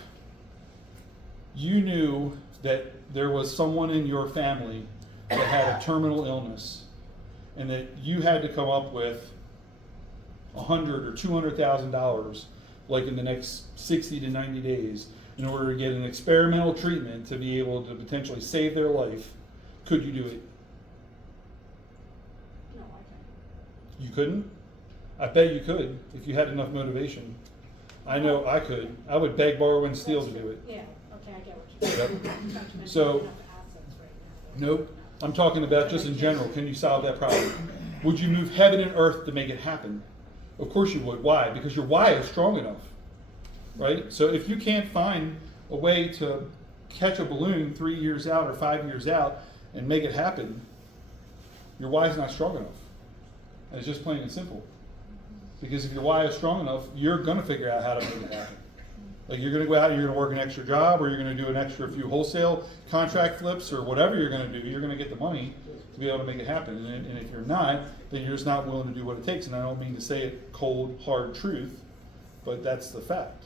you knew that there was someone in your family that had a terminal illness, and that you had to come up with $100,000 or $200,000, like in the next 60 to 90 days, in order to get an experimental treatment to be able to potentially save their life, could you do it? No, I can't. You couldn't? I bet you could if you had enough motivation. I know I could. I would beg, borrow, and steal to do it. Yeah, okay, I get what you're saying. Yep. So, nope. I'm talking about just in general. Can you solve that problem? Would you move heaven and earth to make it happen? Of course you would. Why? Because your why is strong enough, right? So if you can't find a way to catch a balloon 3 years out or 5 years out and make it happen, your why is not strong enough. And it's just plain and simple. Because if your why is strong enough, you're going to figure out how to make it happen. Like you're going to go out and you're going to work an extra job, or you're going to do an extra few wholesale contract flips, or whatever you're going to do, you're going to get the money to be able to make it happen. And if you're not, then you're just not willing to do what it takes. And I don't mean to say it cold, hard truth, but that's the fact.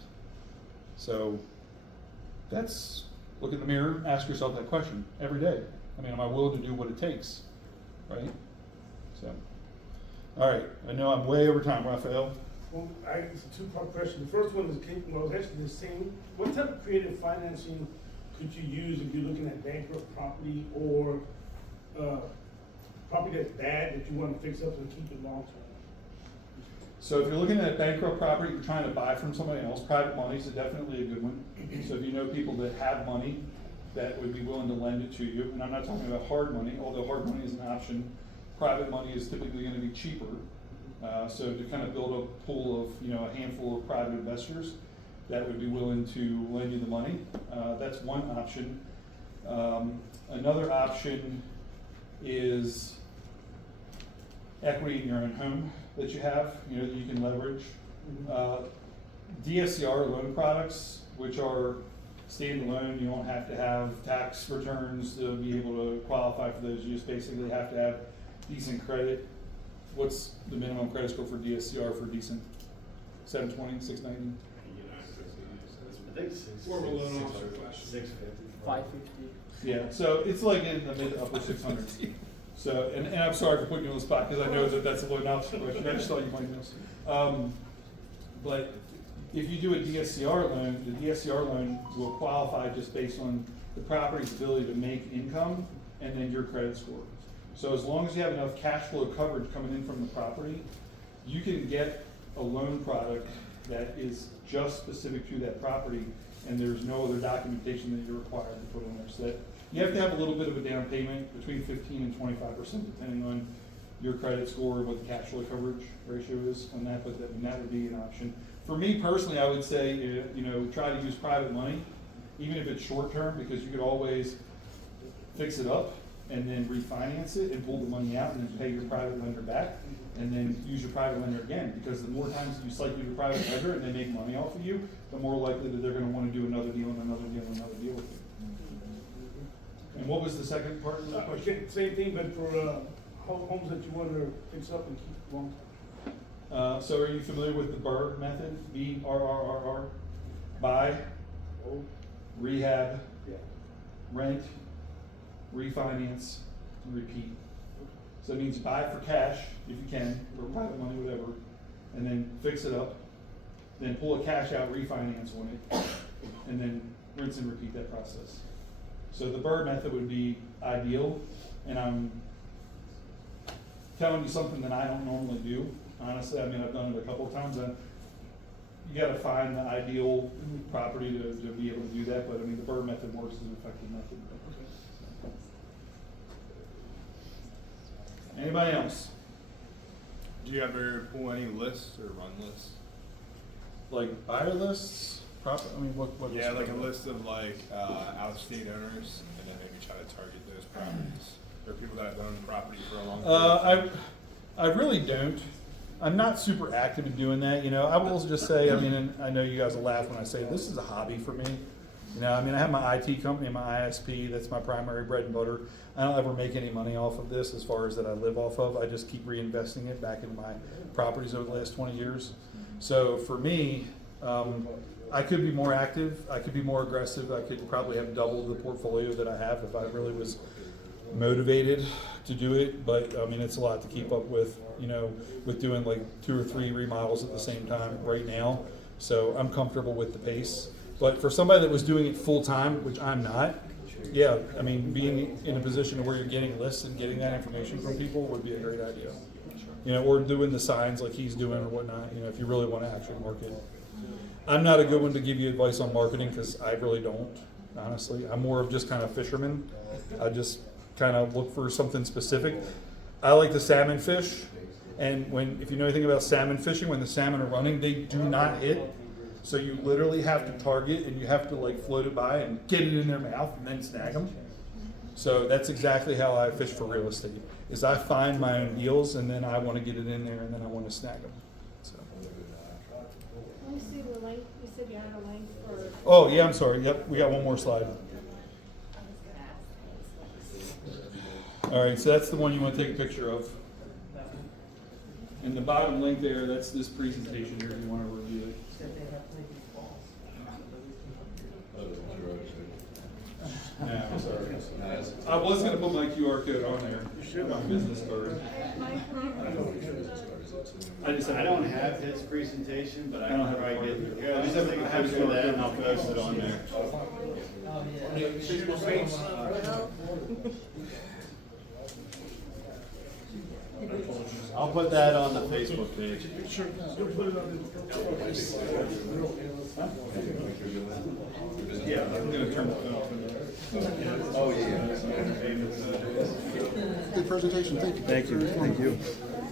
So that's, look in the mirror, ask yourself that question every day. I mean, am I willing to do what it takes, right? So, all right, I know I'm way over time, Raphael. Well, it's a 2-part question. The first one is, actually the same. What type of creative financing could you use if you're looking at bankrupt property or property that's bad that you want to fix up and keep it long term? So if you're looking at bankrupt property, you're trying to buy from somebody else, private money is definitely a good one. So if you know people that have money that would be willing to lend it to you, and I'm not talking about hard money, although hard money is an option, private money is typically going to be cheaper. So to kind of build a pool of, a handful of private investors that would be willing to lend you the money, that's one option. Another option is equity in your own home that you have, that you can leverage. DSCR loan products, which are standalone, you don't have to have tax returns to be able to qualify for those. You just basically have to have decent credit. What's the minimum credit score for DSCR for decent? 720, 690? I think 650. 550. Yeah, so it's like in the mid to upper 600s. So, and I'm sorry for putting you on the spot, because I know that that's a little optional question, I just thought you might know. But if you do a DSCR loan, the DSCR loan will qualify just based on the property's ability to make income and then your credit score. So as long as you have enough cash flow coverage coming in from the property, you can get a loan product that is just specific to that property, and there's no other documentation that you're required to put in there. So that you have to have a little bit of a down payment, between 15 and 25%, depending on your credit score and what the cash flow coverage ratio is on that, but that would be an option. For me personally, I would say, you know, try to use private money, even if it's short term, because you could always fix it up and then refinance it and pull the money out and then pay your private lender back and then use your private lender again. Because the more times you cycle your private lender and they make money off of you, the more likely that they're going to want to do another deal and another deal and another deal with you. And what was the second part of the question? Same thing, but for homes that you want to fix up and keep long term. So are you familiar with the BRRRR method? BRRRR? Buy, rehab, rent, refinance, and repeat. So it means buy for cash, if you can, or private money, whatever, and then fix it up, then pull a cash out refinance on it, and then rinse and repeat that process. So the BRRRR method would be ideal, and I'm telling you something that I don't normally do. Honestly, I mean, I've done it a couple of times. You got to find the ideal property to be able to do that, but I mean, the BRRRR method works as an effective method. Anybody else? Do you ever pull any lists or run lists? Like buyer lists? I mean, what Yeah, lists? like a list of like out-of-state owners, and then maybe try to target those properties or people that have owned the property for a long time. I really don't. I'm not super active in doing that. You know, I will just say, I mean, and I know you guys will laugh when I say this is a hobby for me. You know, I mean, I have my IT company and my ISP. That's my primary bread and butter. I don't ever make any money off of this as far as that I live off of. I just keep reinvesting it back into my properties over the last 20 years. So for me, I could be more active. I could be more aggressive. I could probably have double the portfolio that I have if I really was motivated to do it. But I mean, it's a lot to keep up with, you know, with doing like 2 or 3 remodels at the same time right now. So I'm comfortable with the pace. But for somebody that was doing it full time, which I'm not, yeah, I mean, being in a position where you're getting lists and getting that information from people would be a great idea. You know, or doing the signs like he's doing or whatnot, you know, if you really want to actually market. I'm not a good one to give you advice on marketing because I really don't, honestly. I'm more of just kind of fisherman. I just kind of look for something specific. I like the salmon fish, and if you know anything about salmon fishing, when the salmon are running, they do not hit. So you literally have to target and you have to like float it by and get it in their mouth and then snag them. So that's exactly how I fish for real estate, is I find my own deals and then I want to get it in there and then I want to snag them. So. Let me see the link, you said you had a link for. Oh yeah, I'm sorry, yep, we got one more slide. All right, so that's the one you want to take a picture of. And the bottom link there, that's this presentation here if you want to review it. Yeah, I'm sorry. I was going to put my QR code on there, my business card. I don't have his presentation, but I don't can have probably it. get, yeah, just take a picture of that and I'll post it on there. I'll put that on the Facebook page. Sure, you'll put it on Yeah, I'm going to turn the phone off. Oh, yeah. Good presentation, thank you. Thank you, thank you.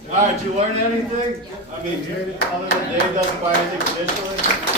All right, you learn anything? I mean, other than Dave doesn't buy anything traditionally?